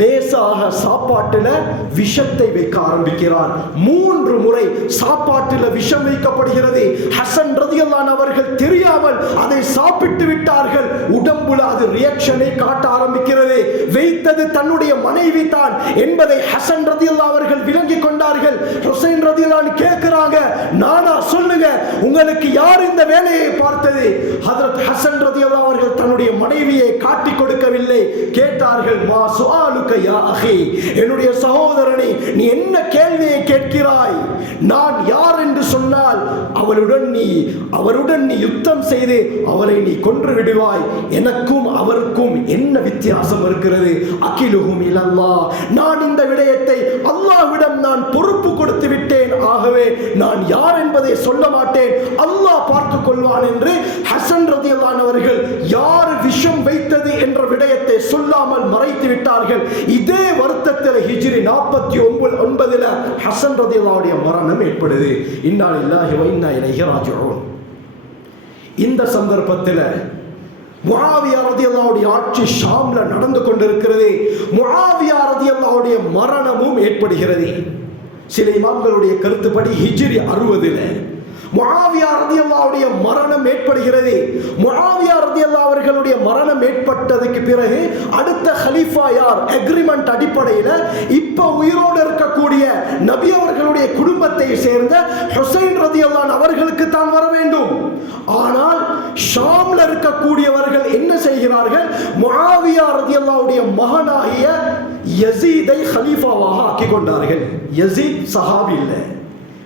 லேசாக சாப்பாட்டில் விஷத்தை வைக்க ஆரம்பிக்கிறார். 3 முறை சாப்பாட்டில் விஷம் வைக்கப்படுகிறது. ஹசன் ரலியல்லாஹு அவர்கள் தெரியாமல் அதை சாப்பிட்டு விட்டார்கள். உடம்புல அது ரியாக்ஷனை காட்ட ஆரம்பிக்கிறது. வைத்தது தன்னுடைய மனைவி தான் என்பதை ஹசன் ரலியல்லாஹு அவர்கள் விளங்கிக் கொண்டார்கள். ஹுசைன் ரலியல்லாஹு கேட்கிறாங்க, நானா, சொல்லுங்க, உங்களுக்கு யார் இந்த வேலையை பார்த்தது? ஹஜ்ரத் ஹசன் ரலியல்லாஹு அவர்கள் தன்னுடைய மனைவியை காட்டிக் கொடுக்கவில்லை. கேட்டார்கள், மா சுஆலு யா அஹி, என்னுடைய சகோதரனே, நீ என்ன கேள்வியை கேட்கிறாய்? நான் யார் என்று சொன்னால் அவருடன் நீ யுத்தம் செய்து அவரை நீ கொன்று விடுவாய். எனக்கும் அவருக்கும் என்ன வித்தியாசம் இருக்கிறது? அகிலுஹும் இலல்லாஹ், நான் இந்த விடயத்தை அல்லாஹ்விடம் நான் பொறுப்பு கொடுத்து விட்டேன். ஆகவே நான் யார் என்பதை சொல்ல மாட்டேன், அல்லாஹ் பார்த்துக் கொள்வான் என்று ஹசன் ரலியல்லாஹு அவர்கள் யார் விஷம் வைத்தது என்ற விடயத்தை சொல்லாமல் மறைத்து விட்டார்கள். இதே வருத்தத்தில் ஹிஜ்ரி 49ல் ஹசன் ரலியல்லாஹுடைய மரணம் ஏற்படுது. இன்னா லில்லாஹி வ இன்னா இலைஹி ராஜிஊன். இந்த சந்தர்ப்பத்தில் முஆவியா ரலியல்லாஹுடைய ஆட்சி ஷாம்ல நடந்து கொண்டிருக்கிறது. முஆவியா ரலியல்லாஹுடைய மரணமும் ஏற்படுகிறது. சில இமாம்களுடைய கருத்துப்படி ஹிஜ்ரி 60ல் முஆவியா ரலியல்லாஹுடைய மரணம் ஏற்படுகிறது. முஆவியா ரலியல்லாஹு அவர்களுடைய மரணம் ஏற்பட்டதுக்கு பிறகு அடுத்த கலீஃபா யார்? அக்ரிமெண்ட் அடிப்படையில் இப்ப உயிரோடு இருக்கக்கூடிய நபி அவர்களுடைய குடும்பத்தை சேர்ந்த ஹுசைன் ரலியல்லாஹு அவர்களுக்கு தான் வர வேண்டும். ஆனால் ஷாம்ல இருக்கக்கூடியவர்கள் என்ன செய்கிறார்கள்? முஆவியா ரலியல்லாஹுடைய மகனாகிய யஸீதை கலீஃபாவாக ஆக்கிக் கொண்டார்கள். யஸீத் சஹாபி இல்லை,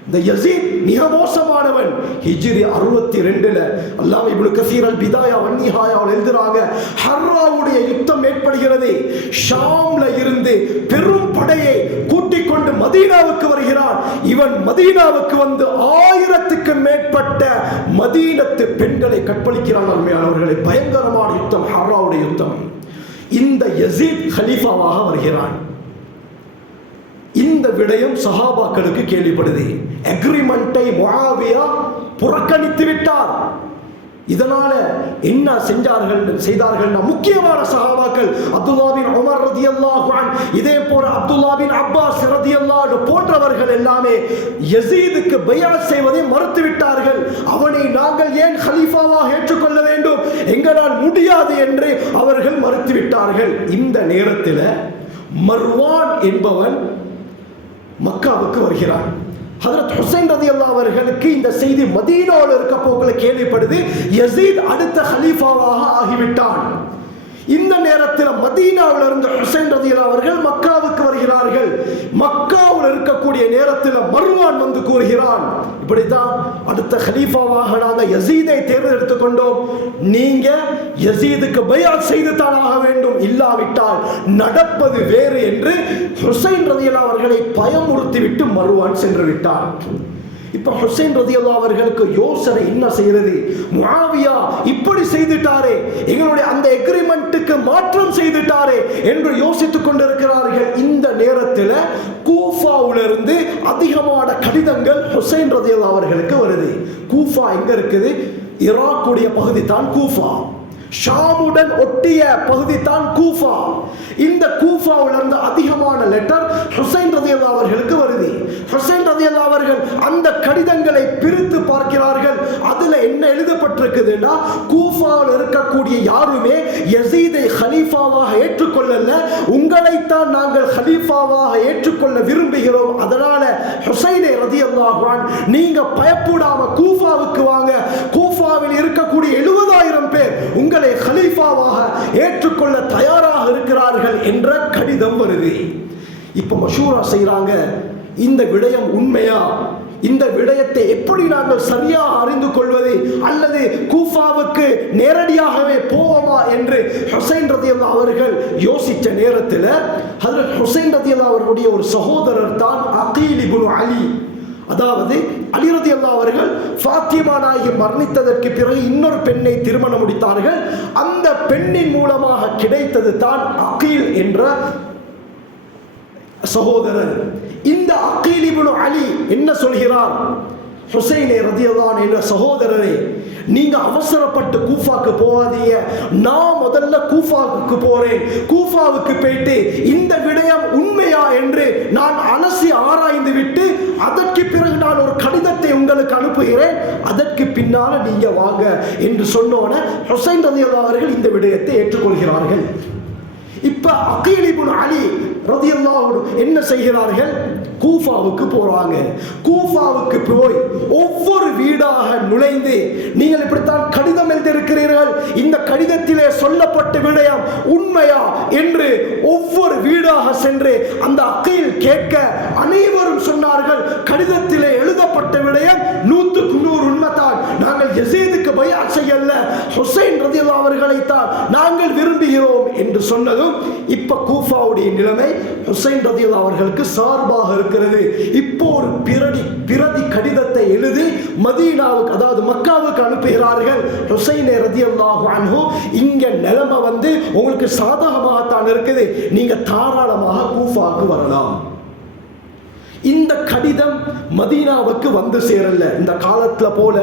இந்த யஸீத் மிக மோசமானவன். ஹிஜ்ரி 62ல் அல்லாஹ் இப்னு கஸீர் அல் பிதாயா வன் நிஹாயாவில் எழுதுறாங்க, ஹர்ராவுடைய யுத்தம் ஏற்படுகிறது. ஷாம்ல இருந்து பெரும் படையை கூட்டிக் கொண்டு மதீனாவுக்கு வருகிறான். இவன் மதீனாவுக்கு வந்து 1000க்கு மேற்பட்ட மதீனத்து பெண்களை கற்பழிக்கிறான். அருமையானவர்களை, பயங்கரமான யுத்தம், ஹர்ராவுடைய யுத்தம். இந்த யஸீத் கலீஃபாவாக வருகிறான். இந்த விடயம் சஹாபாக்களுக்கு கேள்விப்படுது. அக்ரிமெண்டை முஆவியா புறக்கணித்து விட்டார். இதனால என்ன செய்தார்கள்? முக்கியமான சஹாபாக்கள் அப்துல்லா பின் உமர் ரலியல்லாஹு அன்ஹு, இதே போல அப்துல்லா பின் அப்பாஸ் ரலியல்லாஹு அன்ஹு போன்றவர்கள் எல்லாமே யஸீதுக்கு பைஅத் செய்வதை மறுத்து விட்டார்கள். அவனை நாங்கள் ஏன் கலீஃபாவாக ஏற்றுக்கொள்ள வேண்டும்? எங்களால் முடியாது என்று அவர்கள் மறுத்து விட்டார்கள். இந்த நேரத்தில் மர்வான் என்பவன் மக்காவுக்கு வருகிறான். ஹஜ்ரத் ஹுசைன் ரலியல்லாஹு அவர்களுக்கு இந்த செய்தி மதீனாவில் இருக்க போக்குல கேள்விப்படுது. யஸீத் அடுத்த கலீஃபாவாக ஆகிவிட்டான். இந்த நேரத்தில் மதீனாவில் இருந்து ஹுசைன் ரலியல்லாஹு அவர்கள் மக்காவுக்கு வருகிறார்கள். மக்காவில் இருக்கக்கூடிய நேரத்தில் மர்வான் வந்து கூறுகிறான், இப்படித்தான் அடுத்த கலீஃபாவாக நாங்கள் யஸீதை தேர்ந்தெடுத்துக் கொண்டோம். நீங்க யஸீதுக்கு பைஅத் செய்து தான் ஆக வேண்டும், இல்லாவிட்டால் நடப்பது வேறு என்று ஹுசைன் ரலியல்லாஹு அவர்களை பயமுறுத்திவிட்டு மர்வான் சென்று விட்டார். இப்ப ஹுசைன் ரலியல்லாஹு அவர்களுக்கு யோசனை என்ன செய்யறது? முஆவியா இப்படி செய்துட்டாரே, எங்களுடைய அந்த அக்ரிமெண்ட்டுக்கு மாற்றம் செய்துட்டாரே என்று யோசித்துக் கொண்டிருக்கிறார்கள். இந்த நேரத்தில் கூஃபாவிலிருந்து அதிகமான கடிதங்கள் ஹுசைன் ரலியல்லாஹு அவர்களுக்கு வருது. கூஃபா எங்க இருக்குது? ஈராக்குடைய பகுதி தான் கூஃபா. ஷாமுடன் ஒட்டிய பகுதி தான் கூஃபா. இந்த கூஃபாவில் இருந்து அதிகமான லெட்டர் ஹுசைன் ரலியல்லாஹு அவர்களுக்கு வருது. ஹுசைன் ரலியல்லாஹு அவர்கள் அந்த கடிதங்களை பிரித்து பார்க்கிறார்கள். அதுல என்ன எழுதப்பட்டிருக்குதுன்னா, கூஃபாவில் இருக்கக்கூடிய யாருமே யசீதை ஹலீஃபாவாக ஏற்றுக்கொள்ளல, உங்களைத்தான் நாங்கள் ஹலீஃபாவாக ஏற்றுக்கொள்ள விரும்புகிறோம். அதனால ஹுசைனை ரலியல்லாஹு அன்ஹு நீங்க பயப்படாம கூஃபாவுக்கு வாங்க, கூஃபாவில் இருக்கக்கூடிய 70,000 பேர் உங்களை ஹலீஃபாவாக ஏற்றுக்கொள்ள தயாராக இருக்கிறார்கள் என்ற கடிதம் வருது. இப்ப மஷூரா செய்றாங்க, இந்த விடயம் உண்மையா, இந்த விடயத்தை எப்படி நாங்கள் சரியாக அறிந்து கொள்வது, அல்லது கூஃபாவுக்கு நேரடியாகவே போவோமா என்று ஹுசைன் ரலியல்லாஹு அவர்கள் யோசித்த நேரத்தில் ஹஜ்ரத் ஹுசைன் ரலியல்லாஹு அவர்களுடைய ஒரு சகோதரர் தான் அகீல் இப்னு அலி. அதாவது அலி ரலியல்லாஹு அவர்கள் ஃபாத்திமா நாயகி மரணித்ததற்கு பிறகு இன்னொரு பெண்ணை திருமணம் முடித்தார்கள். அந்த பெண்ணின் மூலமாக கிடைத்தது தான் அகீல் என்ற சகோதரர். இந்த அகீல் இப்னு அலி என்ன சொல்கிறார்? ஹுசைனே ரலியல்லாஹு அன்ஹு என்ற சகோதரரே, நீங்க அவசரப்பட்டு கூஃபாவுக்கு போகாதீங்க, நான் முதல்ல கூஃபாவுக்கு போறேன். கூஃபாவுக்கு போயிட்டு இந்த விடயம் உண்மையா என்று நான் அலசி ஆராய்ந்து விட்டு அதற்கு பிறகு நான் ஒரு கடிதத்தை உங்களுக்கு அனுப்புகிறேன், அதற்கு பின்னால நீங்க வாங்க என்று சொன்னோன ஹுசைன் ரலியல்லாஹு அவர்கள் இந்த விடயத்தை ஏற்றுக்கொள்கிறார்கள். இப்ப அகீல் இப்னு அலி ரலியல்லாஹு அன்ஹு என்ன செய்கிறார்கள்? கூஃபாவுக்கு போறாங்க. கூஃபாவுக்கு போய் ஒவ்வொரு வீடாக நுழைந்து, நீங்கள் இப்படித்தான் கடிதம் எழுதியிருக்கிறீர்கள், இந்த கடிதத்திலே சொல்லப்பட்ட விடயம் உண்மையா என்று ஒவ்வொரு வீடாக சென்று அந்த அகீல் கேட்க அனைவரும் சொன்னார்கள், கடிதத்திலே எழுதப்பட்ட விடயம் 100க்கு 100 உண்மைதான், நாங்கள் யசீதுக்கு பைஅத் செய்யல, ஹுசைன் ரலியல்லாஹு அவர்களை தான் நாங்கள் விரும்புகிறோம் என்று சொன்னதும் இப்ப கூஃபாவுடைய நிலைமை ஹுசைன் ரலியல்லாஹு அவர்களுக்கு சார்பாக இருக்கிறது. இப்போ ஒரு பிரதி கடிதத்தை எழுதி மதீனாவுக்கு, அதாவது மக்காவுக்கு அனுப்புகிறார்கள். ஹுசைன் ரலியல்லாஹு அன்ஹு, இங்க நிலைமை உங்களுக்கு சாதகமாகத்தான் இருக்குது, நீங்க தாராளமாக கூஃபாவுக்கு வரலாம். இந்த கடிதம் மதீனாவுக்கு வந்து சேரல. இந்த காலத்துல போல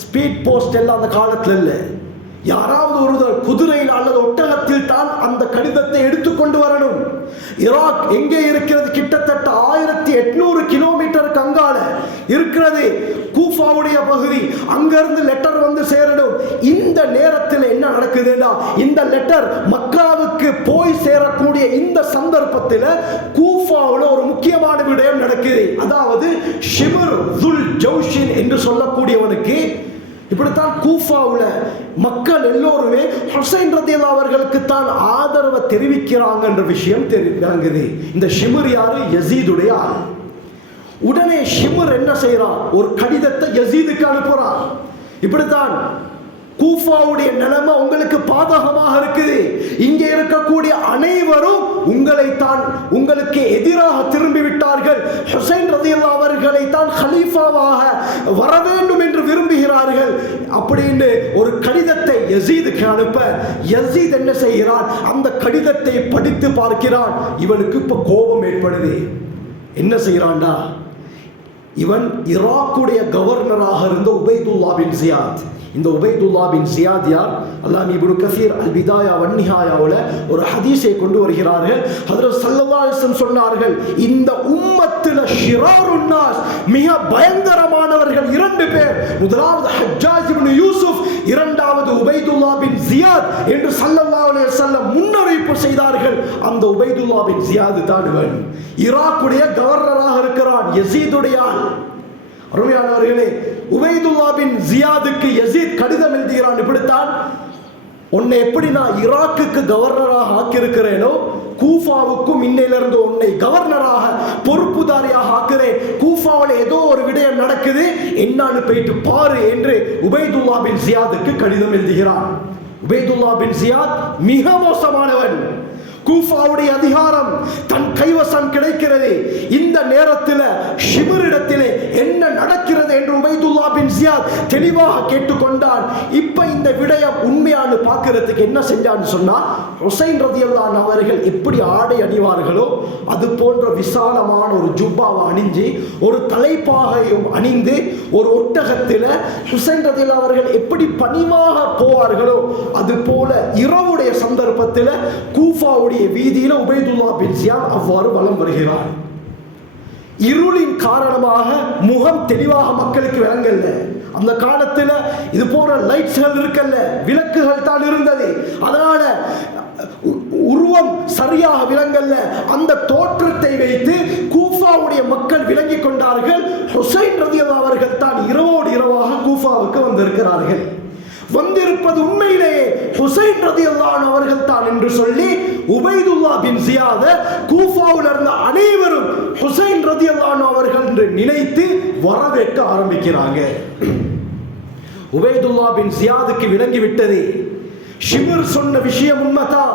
ஸ்பீட் போஸ்ட் எல்லாம் அந்த காலத்துல இல்லை. யாராவது ஒருவர் குதிரையில் அல்லது ஒட்டகத்தில் தான் அந்த கடிதத்தை எடுத்துக்கொண்டு வரணும். ஈராக் எங்கே இருக்கிறது? கிட்டத்தட்ட 1800 கிலோமீட்டருக்கு அங்கால இருக்கிறது கூஃபாவுடைய பகுதி. அங்கிருந்து லெட்டர் வந்து சேரணும். இந்த நேரத்தில் என்ன நடக்குதுன்னா, இந்த லெட்டர் மக்காவுக்கு போய் சேரக்கூடிய இந்த சந்தர்ப்பத்தில் கூஃபாவில் ஒரு முக்கியமான விடயம் நடக்குது. அதாவது ஷிமர் துல் ஜௌஷின் என்று சொல்லக்கூடியவனுக்கு, இப்படித்தான் கூஃபாவுல மக்கள் எல்லோருமே ஹுசைன் ரலியல்லாஹு அவர்களுக்கு தான் ஆதரவை தெரிவிக்கிறாங்க என்ற விஷயம் தெரிவிக்கிறாங்க. இந்த ஷிமர் யாரு? யசீதுடைய ஆள். உடனே ஷிமர் என்ன செய்யறான்? ஒரு கடிதத்தை யசீதுக்கு அனுப்புறான். இப்படித்தான் கூஃபாவுடைய நிலைமை உங்களுக்கு பாதகமாக இருக்குது, இங்கே இருக்கக்கூடிய அனைவரும் உங்களுக்கு எதிராக திரும்பி விட்டார்கள், ஹுசைன் ரலியல்லாஹு அவர்களை தான் கலீஃபாவாக வர வேண்டும் என்று விரும்புகிறார்கள் அப்படின்னு ஒரு கடிதத்தை யசீதுக்கு அனுப்ப, யசீத் என்ன செய்கிறான்? அந்த கடிதத்தை படித்து பார்க்கிறான். இவனுக்கு இப்ப கோபம் ஏற்படுது. என்ன செய்யறான்டா? இவன் ஈராக்குடைய கவர்னராக இருந்த உபைதுல்லா பின் ஜியாத். இந்த உபைதுல்லா பின் ஜியாத் யார்? அல்லாமி இப்னு கஸீர் அல் பிதாயா வன் நிஹாயாவுல ஒரு ஹதீஸை கொண்டு வருகிறார்கள். ஹஜ்ரத் ஸல்லல்லாஹு அலைஹி வஸல்லம் சொன்னார்கள், இந்த உம்மத்தில ஷிராருன் நாஸ், மிக பயங்கரமானவர்கள் 2 பேர். முதலாவது ஹஜ்ஜாஜ் இப்னு யூசுப், இரண்டாவது உபைதுல்லா பின் ஜியாத் என்று ஸல்லல்லாஹு அலைஹி வஸல்லம் முன்னறிவிப்பு செய்தார்கள். அந்த உபைதுல்லா பின் ஜியாத் தான் இவன். ஈராக்குடைய கவர்னராக இருக்கிறான், யசீதுடைய ஆள். அருமையானவர்களே, உபைதுல்லா பின் ஜியாதுக்கு யசீத் கடிதம் எழுதுகிறான். இப்படித்தான், உன்னை எப்படி நான் ஈராக்குக்கு கவர்னராக ஆக்கியிருக்கிறேனோ, கூஃபாவுக்கும் இன்னையிலிருந்து உன்னை கவர்னராக பொறுப்புதாரியாக ஆக்குறேன். கூஃபாவில் ஏதோ ஒரு விடயம் நடக்குது, என்னான்னு போயிட்டு பாரு என்று உபைதுல்லா பின் ஜியாதுக்கு கடிதம் எழுதுகிறான். உபைதுல்லா பின் ஜியாத் மிக மோசமானவன். கூஃபாவுடைய அதிகாரம் தன் கைவசம் கிடைக்கிறது. இந்த நேரத்தில் ஷிமரிடத்திலே என்ன நடக்கிறது என்று உபைதுல்லா பின் ஜியாத் தெளிவாக கேட்டுக்கொண்டான். இப்ப இந்த விடயம் உண்மையானு பார்க்கிறதுக்கு என்ன செஞ்சான்னு சொன்னா, ஹுசைன் ரலியல்லாஹு அன்ஹு அவர்கள் எப்படி ஆடை அணிவார்களோ அது போன்ற விசாலமான ஒரு ஜுப்பாவை அணிஞ்சு, ஒரு தலைப்பாகையும் அணிந்து, ஒரு ஒட்டகத்தில் ஹுசைன் ரலியல்லாஹு அவர்கள் எப்படி பணிவாக போவார்களோ அது போல இரவுடைய சந்தர்ப்பத்தில் கூஃபாவுடைய வீதியில உபைதுல்லா பின் ஜியாத் அவ்வாறு வலம் வருகிறார். இருளின் காரணமாக முகம் தெளிவாக மக்களுக்கு விளங்கல்ல. அந்த காலத்தில் இது போன்ற லைட்ஸ்கள் இருக்கல்ல, விளக்குகள் தான் இருந்தது. அதனால உருவம் சரியாக விளங்கல்ல. அந்த தோற்றத்தை வைத்து கூஃபாவுடைய மக்கள் விளங்கிக் கொண்டார்கள். ஹுசைன் ரலியல்லாஹு அவர்கள் தான் இரவோடு இரவாக கூஃபாவுக்கு வந்திருக்கிறார்கள். வந்திருப்பது உண்மையிலேயே ஹுசைன் ரலியல்லாஹு அவர்கள் தான் என்று சொல்லி உபைதுல்லாஹ் பின் ஜியாத கூஃபாவில் இருந்த அனைவரும் ஹுசைன் ரலியல்லாஹு அவர்கள் என்று நினைத்து வரவேற்க ஆரம்பிக்கிறாங்க. உபைதுல்லாஹ் பின் ஜியாதுக்கு விளங்கிவிட்டது, ஷிமர் சொன்ன விஷயம் உண்மைதா,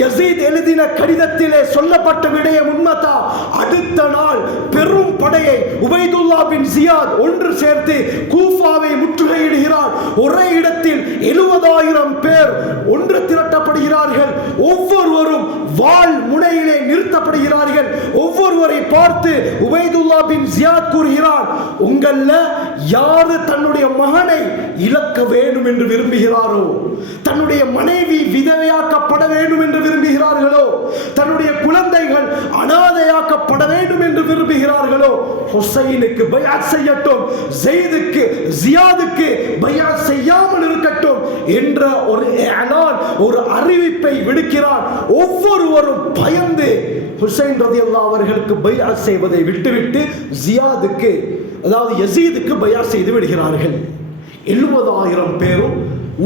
யசீத் எழுதின கடிதத்திலே சொல்லப்பட்ட விடயம் உண்மைதா. அடுத்த நாள் பெரும் படையை உபைதுல்லாஹ் பின் ஜியாத் ஒன்று சேர்த்து கூஃபாவை முற்றுகையிடுகிறார். ஒரே இடத்தில் 70,000 பேர் ஒன்று திரட்டப்படுகிறார்கள். ஒவ்வொருவரும் வாள் முனையிலே நிறுத்தப்படுகிறார்கள். ஒவ்வொருவரை பார்த்து உபைதுல்லாஹ் பின் ஜியாத் கூறுகிறார், உங்கள யாரு தன்னுடைய மகனை இழக்க வேண்டும் என்று விரும்புகிறாரோ, தன்னுடைய மனைவி விதவையாக்கப்பட வேண்டும் என்று விரும்புகிறார்களோ, தன்னுடைய குழந்தைகள் அனாதையாக்கப்பட வேண்டும் என்று விரும்புகிறார்களோ, ஹுசைனுக்கு பைஅத் செய்யட்டும், ஸைதுக்கு ஜியாதுக்கு பைஅத் செய்யாமல் இருக்கட்டும் என்ற ஒரு ஏலான், ஒரு அறிவிப்பை விடுக்கிறார். ஒவ்வொருவரும் பயந்து ஹுசைன் ரலியல்லாஹு அவர்களுக்கு பைஅத் செய்வதை விட்டுவிட்டு ஜியாதுக்கு, அதாவது யசீதுக்கு பைஅத் செய்து விடுகிறார்கள். 70,000 பேரும்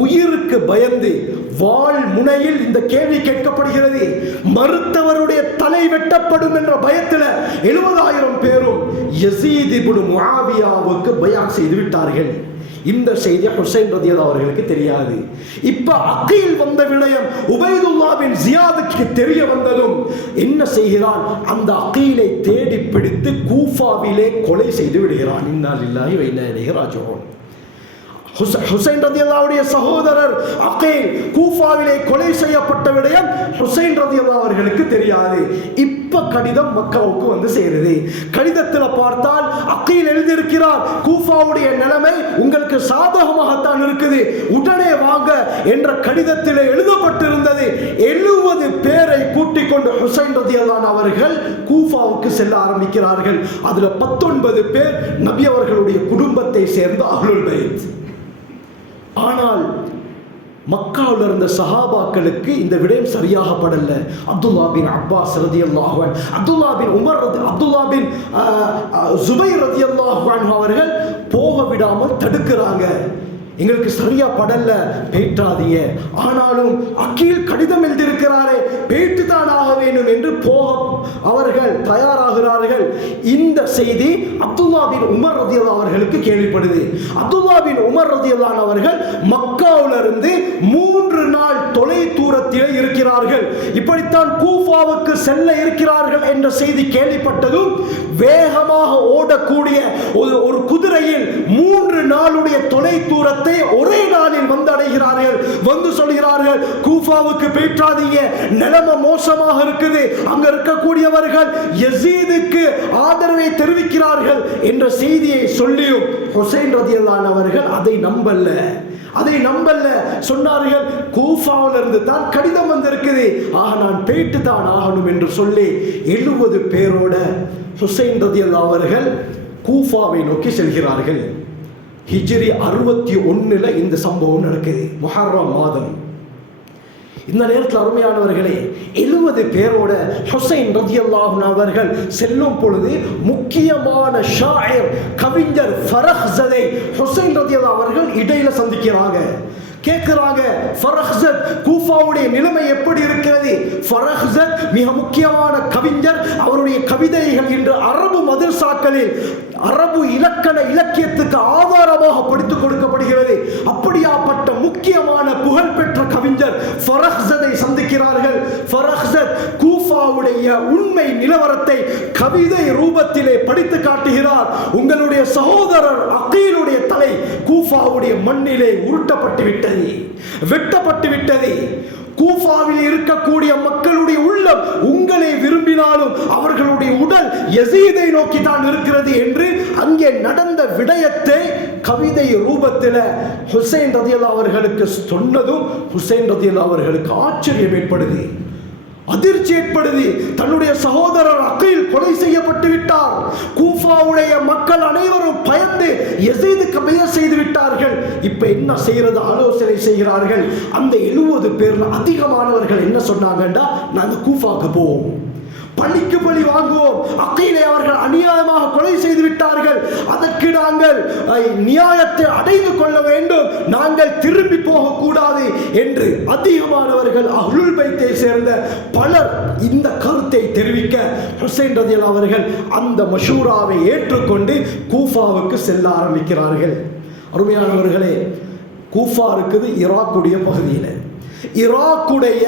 உயிருக்கு பயந்து வாள் முனையில் இந்த கேள்வி கேட்கப்படுகிறது. மறுத்தவருடைய தலை வெட்டப்படும் என்ற பயத்தில் 70,000 பேரும் யசீத் இப்னு முஆவியாவுக்கு பைஅத் செய்து விட்டார்கள். இந்த செய்தி ஹுசைன் ரலியல்லாஹு அவர்களுக்கு தெரியாது. இப்ப அகீல் வந்த விடயம் உபைதுல்லாஹ் பின் ஜியாதுக்கு தெரிய வந்ததும் என்ன செய்கிறான், அந்த அகீலை தேடி பிடித்து கூஃபாவிலே கொலை செய்து விடுகிறான். இன்னா லில்லாஹி வ இன்னா இலைஹி ராஜிஊன். ஹுசைன் ரலியல்லாஹுடைய சகோதரர் அகீல் கூஃபாவிலே கொலை செய்யப்பட்ட விடயம் ஹுசைன் ரலியல்லாஹு அவர்களுக்கு தெரியாது. இப்ப கடிதம் மக்காவுக்கு வந்து சேருது. கடிதத்தில் பார்த்தால் அகீல் எழுதியிருக்கிறார், கூஃபாவுடைய நிலைமை உங்களுக்கு சாதகமாகத்தான் இருக்குது, உடனே வாங்க என்ற கடிதத்தில் எழுதப்பட்டிருந்தது. 70 பேரை கூட்டிக் கொண்டு ஹுசைன் ரலியல்லாஹு அவர்கள் கூஃபாவுக்கு செல்ல ஆரம்பிக்கிறார்கள். அதுல 19 பேர் நபி அவர்களுடைய குடும்பத்தை சேர்ந்த அஹ்லுல் பைத். ஆனால் மக்காவில் இருந்த சஹாபாக்களுக்கு இந்த விடயம் சரியாக படல. அப்துல்லா பின் அப்பாஸ் ரலியல்லாஹு அன்ஹு, அப்துல்லா பின் உமர், அப்துல்லா பின் ஜுபைர் ரலியல்லாஹு அன்ஹு அவர்கள் போக விடாமல் தடுக்கிறாங்க. எங்களுக்கு சரியா படல, பேற்றாதீங்க. ஆனாலும் அகீல் கடிதம் எழுதியிருக்கிறாரே, பேட்டு தான் ஆக வேண்டும் என்று போக அவர்கள் தயாராகிறார்கள். இந்த செய்தி அப்துல்லா பின் உமர் ரலியல்லாஹு அவர்களுக்கு கேள்விப்படுது. அப்துல்லா பின் உமர் ரலியல்லாஹு அவர்கள் மக்காவிலிருந்து 3 நாள் தொலை தூரத்திலே இருக்கிறார்கள். இப்படித்தான் கூஃபாவுக்கு செல்ல இருக்கிறார்கள் என்ற செய்தி கேள்விப்பட்டதும் வேகமாக ஓடக்கூடிய ஒரு குதிரையில் 3 நாளுடைய தொலை தூரத்தை ஒரே நாளில் வந்து அடைகிறார்கள். வந்து சொல்கிறார்கள், கூஃபாவுக்கு பேற்றாதீங்க, நிலைமை மோசமாக இருக்குது, அங்க இருக்கக்கூடியவர்கள் யசீதுக்கு ஆதரவை தெரிவிக்கிறார்கள் என்ற செய்தியை சொல்லியும் ஹுசைன் ரலியல்லாஹு அவர்கள் அதை நம்பல. சொன்னார்கள், கூஃபாவில் இருந்து தான் கடிதம் வந்திருக்குது, ஆக நான் பேட்டு தான் ஆகணும் என்று சொல்லி 70 பேரோட ஹுசைன் ரலியல்லாஹு அவர்கள் கூஃபாவை நோக்கி செல்கிறார்கள். ஹிஜ்ரி 61 இந்த சம்பவம் நடக்குது, முஹர்ரம் மாதம். இந்த நேரத்தில் அருமையானவர்களே, 70 பேரோட ஹுசைன் ரலியல்லாஹு அவர்கள் செல்லும் பொழுது முக்கியமான ஷாயிர், கவிஞர் ஃபரஹ்ஸதை ஹுசைன் ரலியல்லாஹு அவர்கள் இடையில சந்திக்கிறாங்க. கேட்கிறாங்க, ஃபரஹ்ஸத் கூஃபாவுடைய நிலைமை எப்படி இருக்கிறது? ஃபரஹ்ஸத் மிக முக்கியமான கவிஞர். அவருடைய கவிதைகள் இன்று அரபு மதரசாக்களில் அரபு இலக்கியத்துக்கு ஆதாரமாக படித்துக் கொடுக்கப்படுகிறது. அப்படியாப்பட்ட முக்கியமான புகழ்பெற்ற கவிஞர் ஃபரஹ்ஸதை சந்திக்கிறார்கள். ஃபரஹ்ஸத் கூஃபாவுடைய உண்மை நிலவரத்தை கவிதை ரூபத்திலே படித்து காட்டுகிறார். உங்களுடைய சகோதரர் அகீலுடைய தலை கூஃபாவுடைய மண்ணிலே உருட்டப்பட்டு விட்டது, வெட்டப்பட்டு விட்டது. கூஃபாவில் இருக்கக்கூடிய மக்களுடைய உள்ளம் உங்களை விரும்பினாலும் அவர்களுடைய உடல் யசீதை நோக்கி தான் இருக்கிறது என்று அங்கே நடந்த விடயத்தை கவிதை ரூபத்தில் ஹுசைன் ரலியல்லாஹு அவர்களுக்கு சொன்னதும் ஹுசைன் ரலியல்லாஹு அவர்களுக்கு ஆச்சரியம் ஏற்படுது, அதிர்ச்சி ஏற்படுது. தன்னுடைய சகோதரர் அகீல் கொலை செய்யப்பட்டு விட்டார். கூஃபாவுடைய மக்கள் அனைவரும் பயந்து யசீதுக்கு பைஅத் செய்து விட்டார்கள். இப்ப என்ன செய்யறது ஆலோசனை செய்கிறார்கள். அந்த 70 பேர்ல அதிகமானவர்கள் என்ன சொன்னாங்கன்னா, நாங்க கூஃபாக்கு போவோம், பழிக்கு பழி வாங்குவோம், அக்கீலை அவர்கள் அநியாயமாக கொலை செய்து விட்டார்கள், அதற்கு நாங்கள் நியாயத்தை அடைந்து கொள்ள வேண்டும், நாங்கள் திரும்பி போகக்கூடாது என்று அதிகமானவர்கள் அஹ்லுல் பைத்தை சேர்ந்த பலர் இந்த கருத்தை தெரிவிக்க ஹுசைன் ரலியல்லாஹு அவர்கள் அந்த மஷூராவை ஏற்றுக்கொண்டு கூஃபாவுக்கு செல்ல ஆரம்பிக்கிறார்கள். அருமையானவர்களே, கூஃபா இருக்குது ஈராக்குடைய பகுதியில். ஈராக்குடைய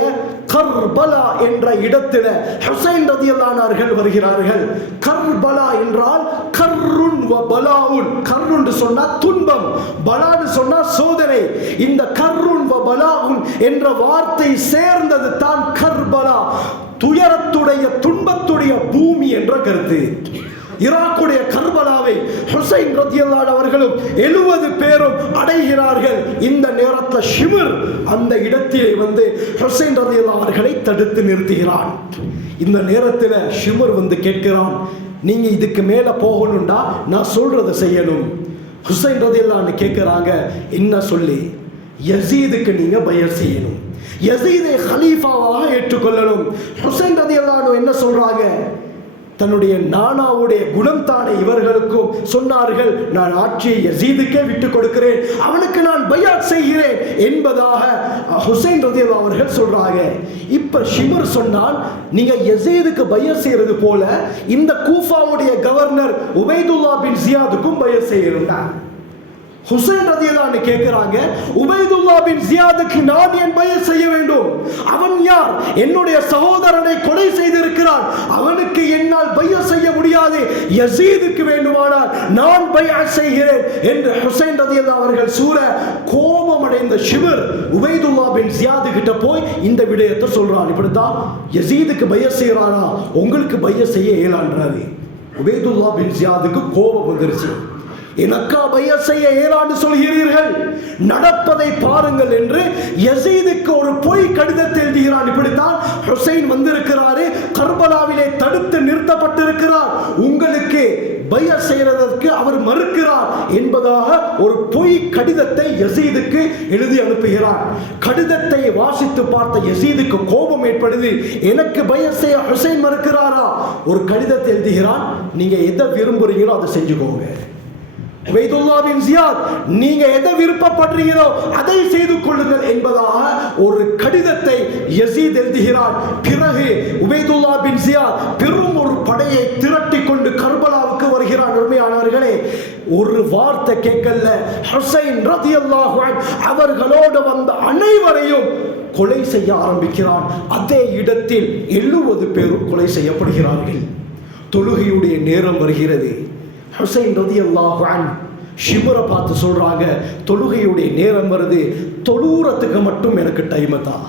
கர்பலா என்ற இடத்தில் ஹுசைன் ரலியல்லாஹு அவர்கள் வருகிறார்கள். கர்பலா என்றால் கர்ருன் வ பலாவுன். கர்ருன் சொன்னா துன்பம், பலான்னு சொன்னா சோதனை. இந்த கர்ருன் வ பலாவுன் என்ற வார்த்தை சேர்ந்தது தான் கர்பலா, துயரத்துடைய துன்பத்துடைய பூமி என்ற கருத்து. ஈராக்குடைய கர்பலாவை ஹுசைன் ரலியல்லாஹு அவர்களும் 70 பேரும் அடைகிறார்கள். இந்த நேரத்தில் ஷிமர் அந்த இடத்திலே வந்து ஹுசைன் ரலியல்லாஹு அவர்களை தடுத்து நிறுத்துகிறான். இந்த நேரத்தில் ஷிமர் வந்து கேட்கிறான், நீங்க இதுக்கு மேல போகணும்டா நான் சொல்றதை செய்யணும். ஹுசைன் ரலியல்லாஹு கேட்கிறாங்க, என்ன சொல்லி? யசீதுக்கு நீங்க பைஅத் செய்யணும், யசீதை ஹலீஃபாவாக ஏற்றுக்கொள்ளணும். ஹுசைன் ரலியல்லாஹு என்ன சொல்றாங்க? தன்னுடைய நானாவுடைய குணம் தானே இவர்களுக்கும் சொன்னார்கள், நான் ஆட்சியை யசீதுக்கே விட்டு கொடுக்கிறேன், அவனுக்கு நான் பைஅத் செய்கிறேன் என்பதாக ஹுசைன் ரலியல்லாஹு அவர்கள் சொல்றாங்க. இப்ப ஷிமர் சொன்னால், நீங்க யசீதுக்கு பைஅத் செய்யறது போல இந்த கூஃபாவுடைய கவர்னர் உபைதுல்லா பின் ஜியாதுக்கும் பைஅத் செய்யணும்னா. ஹுசைன் ரலியல்லாஹு கேட்கிறாங்க, உபைதுல்லா பின் ஜியாதுக்கு நான் ஏன் பைஅத் செய்ய வேண்டும்? அவன் யார்? என்னுடைய சகோதரனை கொலை செய்திருக்கிறான், அவனுக்கு என்னால் பைஅத் செய்ய முடியாது, யசீதுக்கு வேண்டுமானால் நான் பைஅத் செய்கிறேன் என்று ஹுசைன் ரலியல்லாஹு அவர்கள் சூர கோபமடைந்த ஷிமர் உபைதுல்லா பின் ஜியாது கிட்ட போய் இந்த விடயத்தை சொல்றான். இப்படித்தான் யசீதுக்கு பைஅத் செய்யறானா, உங்களுக்கு பைஅத் செய்ய இயலான்றாரு. உபைதுல்லா பின் ஜியாதுக்கு கோபம் வந்துருச்சு. எனக்கா பைஅத் செய்ய இயலான்னு சொல்கிறீர்கள்? நடப்பதை பாருங்கள் என்று யசீதுக்கு ஒரு பொய் கடிதத்தை எழுதுகிறான். இப்படித்தான் ஹுசைன் வந்திருக்கிறாரு, கர்பலாவிலே தடுத்து நிறுத்தப்பட்டிருக்கிறார், உங்களுக்கு பைஅத் செய்வதற்கு அவர் மறுக்கிறார் என்பதாக ஒரு பொய் கடிதத்தை யசீதுக்கு எழுதி அனுப்புகிறார். கடிதத்தை வாசித்து பார்த்த யசீதுக்கு கோபம் ஏற்படுது. எனக்கு பைஅத் செய்ய ஹுசைன் மறுக்கிறாரா? ஒரு கடிதத்தை எழுதுகிறான், நீங்க எதை விரும்புறீங்களோ அதை செஞ்சுக்கோங்க. உபைதுல்லா பின் ஜியாத், நீங்க எதை விருப்பப்படுறீங்களோ அதை செய்து கொள்ளுங்கள் என்பதாக ஒரு கடிதத்தை யசீத் எழுதுகிறார். பிறகு உபைதுல்லா பின் ஜியாத் பெரும் ஒரு படையை திரட்டி கொண்டு கர்பலாவுக்கு வருகிறார். உண்மையானவர்களே, ஒரு வார்த்தை கேட்கல, ஹுசைன் ரலியல்லாஹு அன்ஹு அவர்களோடு வந்த அனைவரையும் கொலை செய்ய ஆரம்பிக்கிறான். அதே இடத்தில் 70 பேரும் கொலை செய்யப்படுகிறார்கள். தொழுகையுடைய நேரம் வருகிறது. ஹுசைன் ரலியல்லாஹு அன்ஹு ஷிமரை பார்த்து சொல்றாங்க, தொழுகையுடைய நேரம் வருது, தொழுறதுக்கு மட்டும் எனக்கு டைம் தான்.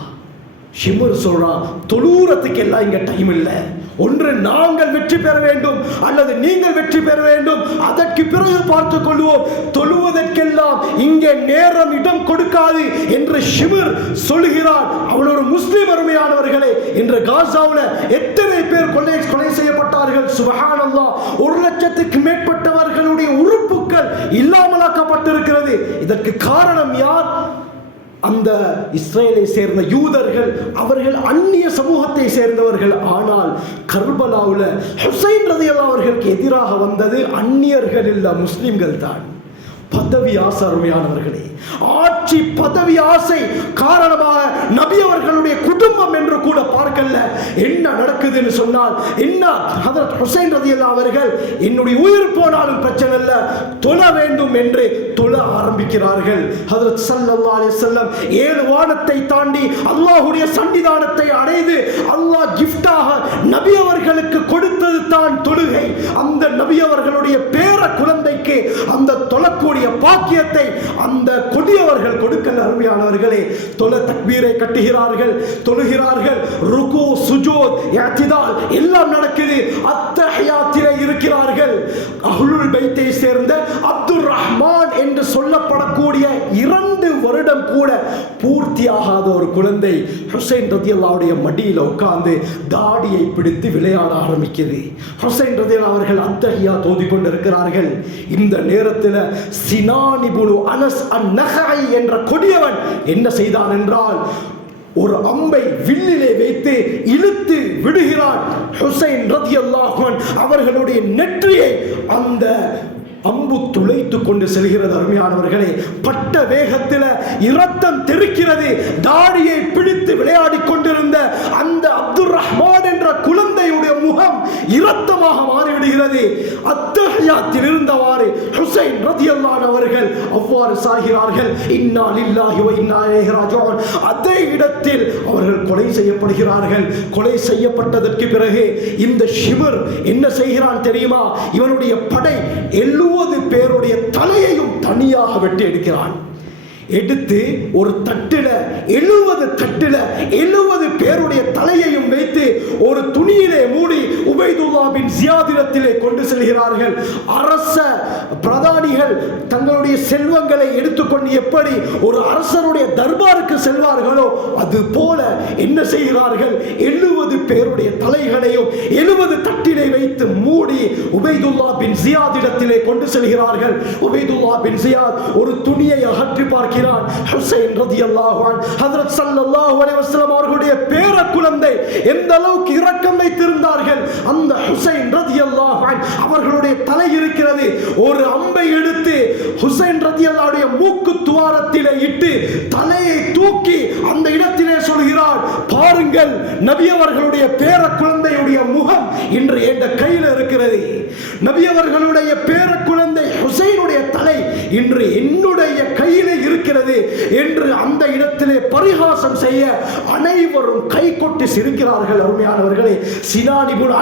ஷிமர் சொல்றான், தொழுறதுக்கு எல்லாம் இங்க டைம் இல்லை, ஒன்று நாங்கள் வெற்றி பெற வேண்டும் அல்லது நீங்கள் வெற்றி பெற வேண்டும், அதற்கு பிறகு பார்த்துக் கொள்வோம், தொழுவதற்கெல்லாம் இங்கே நேரம் இடம் கொடுக்காது என்று ஷிமர் சொல்கிறார். அவன் ஒரு முஸ்லிம். அருமையானவர்களே, இன்று காசாவில் எத்தனை பேர் கொலை செய்யப்பட்டார்கள்? சுப்ஹானல்லாஹ், 1,00,000க்கு மேற்பட்டவர்களுடைய உறுப்புகள் இல்லாமலாக்கப்பட்டிருக்கிறது. இதற்கு காரணம் யார்? அந்த இஸ்ரேலை சேர்ந்த யூதர்கள். அவர்கள் அந்நிய சமூகத்தை சேர்ந்தவர்கள். ஆனால் கர்பலாவுல ஹுசைன் ரலியல்லாஹு அவர்களுக்கு எதிராக வந்தது அந்நியர்கள் இல்ல, முஸ்லிம்கள் தான். பதவி ஆசை. அருமையானவர்களே, ஆட்சி பதவி ஆசை காரணமாக நபி அவர்களுடைய குடும்பம் என்று கூட பார்க்கல. என்ன நடக்குதுன்னு சொன்னால், என்ன ஹஜ்ரத் ஹுசைன் ரலியல்லாஹு அவர்கள் என்னுடைய உயிர் போனாலும் பிரச்சனை இல்ல, தொழ வேண்டும் என்று தொழ ஆரம்பிக்கிறார்கள். ஹஜ்ரத் ஸல்லல்லாஹு அலைஹி வஸல்லம் 7 வானத்தை தாண்டி அல்லாஹ்வுடைய சன்னிதானத்தை அடைந்து அல்லாஹ் கிஃப்டாக நபி அவர்களுக்கு கொடுத்தது தான் தொழுகை. அந்த நபி அவர்களுடைய பேர குழந்தைக்கு அந்த தொழக்கூடிய பாக்கியத்தை அந்த கொடியவர்கள் கொடுக்கல. அருமையானவர்களே, தொழ தக்பீரை கட்டுகிறார்கள், தொழுகிறார்கள், ருக்கு சுஜூத் இஅ்திதால் எல்லாம் நடக்குது. அத்தஹியாத்திலே இருக்கிறார்கள். அஹ்லுல் பைத்தை சேர்ந்த அப்துர் ரஹ்மான் என்று சொல்லப்படக்கூடிய 2 வருடம் கூட பூர்த்தி பூர்த்தியாகாத ஒரு குழந்தை ஹுசைன் ரதியல்லாஹுடைய மடியில் உட்கார்ந்து தாடியை பிடித்து விளையாட ஆரம்பிக்குது. ஹுசைன் ரதியல்லாஹு அவர்கள் அத்தஹியா தோதி கொண்டிருக்கிறார்கள். இந்த நேரத்தில் சினான் இப்னு அனஸ் அன்-நஹை என்ற கொடியவன் என்ன செய்தான் என்றால், ஒரு அம்பை வில்லிலே வைத்து இழுத்து விடுகிறான். ஹுசைன் ரதியல்லாஹு அன்ஹு அவர்களுடைய நெற்றியை அந்த அம்பு துளைத்து கொண்டு செல்கிறது. அருமையானவர்களே, பட்ட வேகத்தில் இரத்தம் தெறிக்கிறது. தாடியை பிடித்து விளையாடி கொண்டிருந்த அந்த அப்துர் ரஹ்மான் என்ற குழந்தையுடைய முகம் இரத்தமாக மாறிவிடுகிறது. அத்தஹியாத்தில் இருந்தவாறு ஹுசைன் ரதியல்லாஹு அவர்கள் அவ்வாறு சாகிறார்கள். இன்னா லில்லாஹி வ இன்னா இலைஹி ராஜிஊன். அதே இடத்தில் அவர்கள் கொலை செய்யப்படுகிறார்கள். கொலை செய்யப்பட்டதற்கு பிறகு இந்த ஷிமர் என்ன செய்கிறான் தெரியுமா? இவனுடைய படை 70 பேருடைய தலையையும் தனியாக வெட்டி எடுக்கிறான். எடுத்து ஒரு தட்டில 70 பேருடைய தலையையும் வைத்து ஒரு துணியிலே மூடி உபைதுல்லா பின் ஜியாதிடத்திலே கொண்டு செல்கிறார்கள். அரச பிரதானிகள் தங்களுடைய செல்வங்களை எடுத்துக்கொண்டு எப்படி ஒரு அரசருடைய தர்பாருக்கு செல்வார்களோ அது போல என்ன செய்கிறார்கள், 70 பேருடைய தலைகளையும் 70 தட்டிலே வைத்து மூடி உபைதுல்லா பின் ஜியாதிடத்திலே கொண்டு செல்கிறார்கள். உபைதுல்லா பின் ஜியாத் ஒரு துணியை அகற்றி பார்க்கிறார். ஹுசைன் ரலியல்லாஹு அன்ஹு ஹஜ்ரத் ஸல்லல்லாஹு அலைஹி வஸல்லம் அவர்களுடைய பேர குழந்தை எந்த அளவுக்கு இரக்கம் வைத்திருந்தார்கள். அந்த ஹுசைன் ரலியல்லாஹு அன்ஹு அவர்களுடைய தலை இருக்கிறது. ஒரு அம்பை எடுத்து ஹுசைன் ரலியல்லாஹுடைய மூக்கு துவாரத்திலே இட்டு தலையை தூக்கி அந்த இடத்திலே சொல்கிறார், பாருங்கள் நபி அவர்களுடைய பேர குழந்தையுடைய முகம் இன்று என்ற கையில் இருக்கிறது. நபி அவர்களுடைய பேர குழந்தை ஹுசைனுடைய தலை இன்று என்னுடைய கையிலே இருக்கிறது என்று அந்த இடத்திலே பரிகாசம் செய்ய அனைவரும் கை கொட்டி சிரிக்கிறார்கள். அருமையானவர்களே, சினான் இப்னு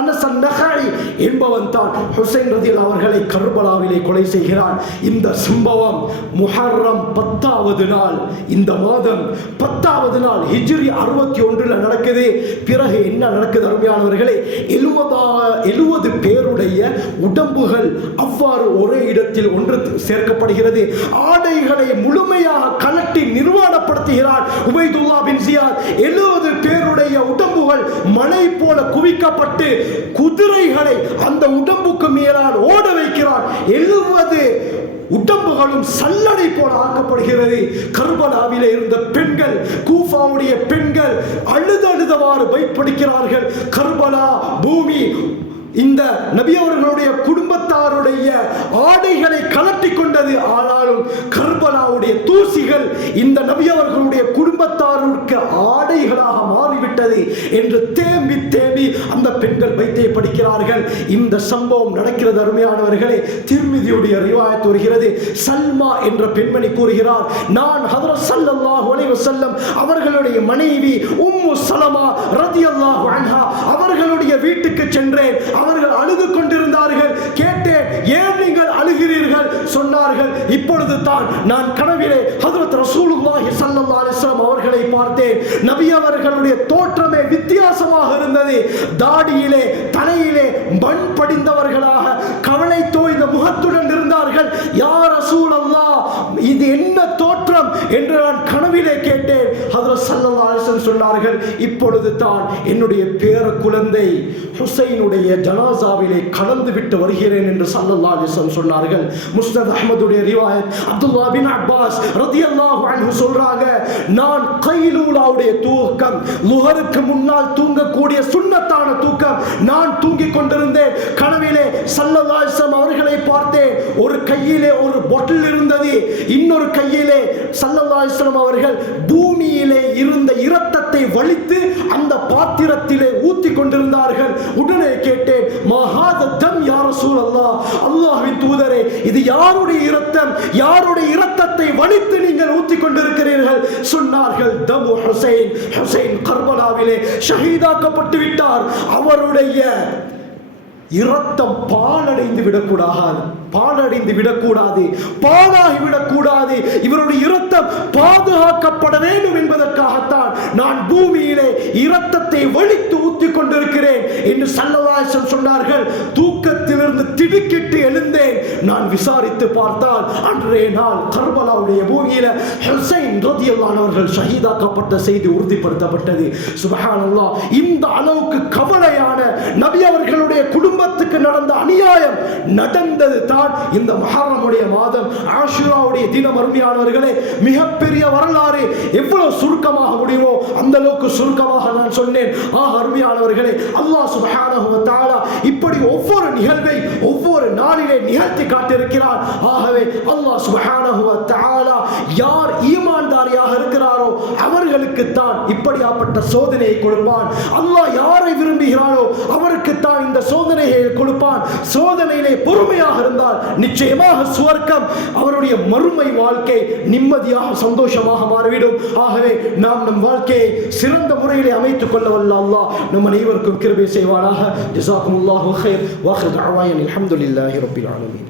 அனஸ் அன்-நஹை என்பவன் தான் ஹுசைன் ரலியல்லாஹு அவர்களை கர்பலாவிலே கொலை செய்கிறான். இந்த சம்பவம் முஹர்ரம் 10வது நாள், இந்த மாதம் 10வது நாள் ஹிஜ்ரி 61 நடக்குது. பிறகு என்ன நடக்குது அருமையானவர்களே, 70 பேருடைய உடம்புகள் அவ்வாறு ஒரே இடத்தில் ஒன்று சேர்க்கப்படுகிறது. ஆடைகளை முழுமையாக கலட்டி நிர்வாணப்படுத்துகிறார் உபைதுல்லா பின் ஜியாத். 70 பேருடைய உடம்புகள் மலை போல குவிக்கப்பட்டு குதிரைகளை அந்த உடம்புக்கு மேலால் ஓட வைக்கிறார். 70 உடம்புகளும் சல்லடை போல ஆக்கப்படுகிறது. கர்பலாவிலே இருந்த பெண்கள், கூஃபாவுடைய பெண்கள் அழுதழுதவாறு பயப்படுகிறார்கள். கர்பலா பூமி இந்த நபி அவர்களுடைய குடும்பத்தாருடைய ஆடைகளை கலட்டி கொண்டது. ஆனாலும் கர்பலாவுடைய தூசிகள் இந்த நபி அவர்களுடைய குடும்பத்தாருக்கு ஆடைகளாக மாறிவிட்டது என்று தேம்பி தேம்பி அந்த பெண்கள் வைத்தே படிக்கிறார்கள். இந்த சம்பவம் நடக்கிறது அருமையானவர்களே. திர்மிதியுடைய ரிவாயத் வருகிறது. சல்மா என்ற பெண்மணி கூறுகிறார், நான் ஹஜ்ரத் ஸல்லல்லாஹு அலைஹி வஸல்லம் அவர்களுடைய மனைவி உம்மு சலமா ரலியல்லாஹு அன்ஹா அவர்களுடைய வீட்டுக்கு சென்றேன். அவர்கள் அழுது கொண்டிருந்தார்கள். கேட்டேன், ஏன் நீங்கள் அழுகிறீர்கள்? சொன்னார்கள், இப்பொழுது தான் நான் கனவிலே ஹஜ்ரத் ரசூலுல்லாஹி ஸல்லல்லாஹு அலைஹி வஸல்லம் அவர்களை பார்த்தேன். நபி அவர்களுடைய தோற்றமே வித்தியாசமாக இருந்தது. தாடியிலே தலையிலே மண் படிந்தவர்களாக கவலை தோய்ந்த முகத்துடன் இருந்தார்கள். யா ரசூலல்லாஹ், இது என்ன தோற்றம் என்று நான் கனவிலே கேட்டேன். ஹஜ்ரத் ஸல்லல்லாஹு அலைஹி வஸல்லம் சொன்னார்கள், இப்பொழுது தான் என்னுடைய பேர குழந்தை ஹுசைனுடைய ஜனாசாவிலே கலந்து விட்டு வருகிறேன் என்று ஸல்லல்லாஹு அலைஹி வஸல்லம் சொன்னார்கள். முஸ்னத் அஹ்மதுடைய ரிவாயத் அப்துல்லா பின் அப்பாஸ் ரலியல்லாஹு அன்ஹு சொல்றாங்க, நான் கைலூலாவுடைய தூக்கம், லுஹருக்கு முன்னால் தூங்கக்கூடிய சுன்னத்தான தூக்கம், நான் தூங்கிக் கொண்டிருந்தேன். கனவிலே ஸல்லல்லாஹு அலைஹி வஸல்லம் அவர்களை பார்த்தேன். ஒரு கையிலே ஒரு பாட்டில் இருந்தது, இன்னொரு கையிலே ஸல்லல்லாஹு அலைஹி வஸல்லம் அவர்கள் பூமியிலே இருந்த இரத்தத்தை வலித்து அந்த பாத்திரத்திலே ஊத்தி கொண்டிருந்தார்கள். உடனே கேட்டேன், மஹாத தம் யா ரசூலல்லாஹ், அல்லாஹ்வின் தூதரே, இது யாருடைய இரத்தம்? யாருடைய இரத்தத்தை வலித்து நீங்கள் ஊத்தி கொண்டிருக்கிறீர்கள்? சொன்னார்கள், தமு ஹுசைன், ஹுசைன் கர்பலாவிலே ஷஹீதாக்கப்பட்டு விட்டார். அவருடைய இரத்தம் பாலடைந்து விடக்கூடாது, பாலடைந்து விடக்கூடாது, பாலாகி விடக்கூடாது. இவருடைய இரத்தம் பாதுகாக்கப்பட வேண்டும் என்பதற்காகத்தான் நான் பூமியிலே இரத்தத்தை வலித்து ஊத்திக் கொண்டிருக்கிறேன் என்று ஸல்லல்லாஹு அலைஹி வஸல்லம் சொன்னார்கள். தூக்கத்திலிருந்து திடுக்கிட்டு எழுந்தேன். நான் விசாரித்து பார்த்தால் அன்றைய நாள் கர்பலாவுடைய பூமியில ஹுசைன் ரலியல்லாஹு அன்ஹு அவர்கள் ஷஹீதாக்கப்பட்ட செய்தி உறுதிப்படுத்தப்பட்டது. சுப்ஹானல்லாஹ். இந்த அளவுக்கு கவலையான நபி அவர்களுடைய குடும்பத்துக்கு நடந்த அநியாயம் நடந்தது தான் இந்த முஹர்ரமுடைய மாதம் ஆஷுராவுடைய தினம். அருமையானவர்களே, மிகப்பெரிய வரலாறு. எவ்வளவு சுருக்கமாக முடியுமோ அந்த அளவுக்கு சுருக்கமாக நான் சொன்னேன். அருமையானவர்களே, அல்லாஹ் சுப்ஹானஹு வ தஆலா இப்படி ஒவ்வொரு நிகழ்வை ஒவ்வொரு நாளிலே நிகழ்த்தி காட்டியிருக்கிறார். ஆகவே அல்லாஹ் சுப்ஹானஹு வ தஆலா யார் ஈமான்தாரியாக இருக்கிறாரோ அவர்களுக்கு தான் இப்படியாப்பட்ட சோதனையை கொடுப்பான். அல்லாஹ் யாரை விரும்புகிறாரோ அவருக்கு தான் இந்த சோதனையை கொடுப்பான். சோதனையிலே பொறுமையாக இருந்தால் நிச்சயமாக சுவர்க்கம், அவருடைய மறுமை வாழ்க்கை நிம்மதியாக சந்தோஷமாக மாறிவிடும். ஆகவே நாம் நம் வாழ்க்கையை சிறந்த முறையிலே அமைத்துக் கொள்ள வல்ல அல்லாஹ் நம் அனைவருக்கும் கிருபை செய்வானாக. ஜஸாக்குமுல்லாஹு கைர். வ ஆகிரு தஅவானா அல்ஹம்துலில்லாஹி ரப்பில் ஆலமீன்.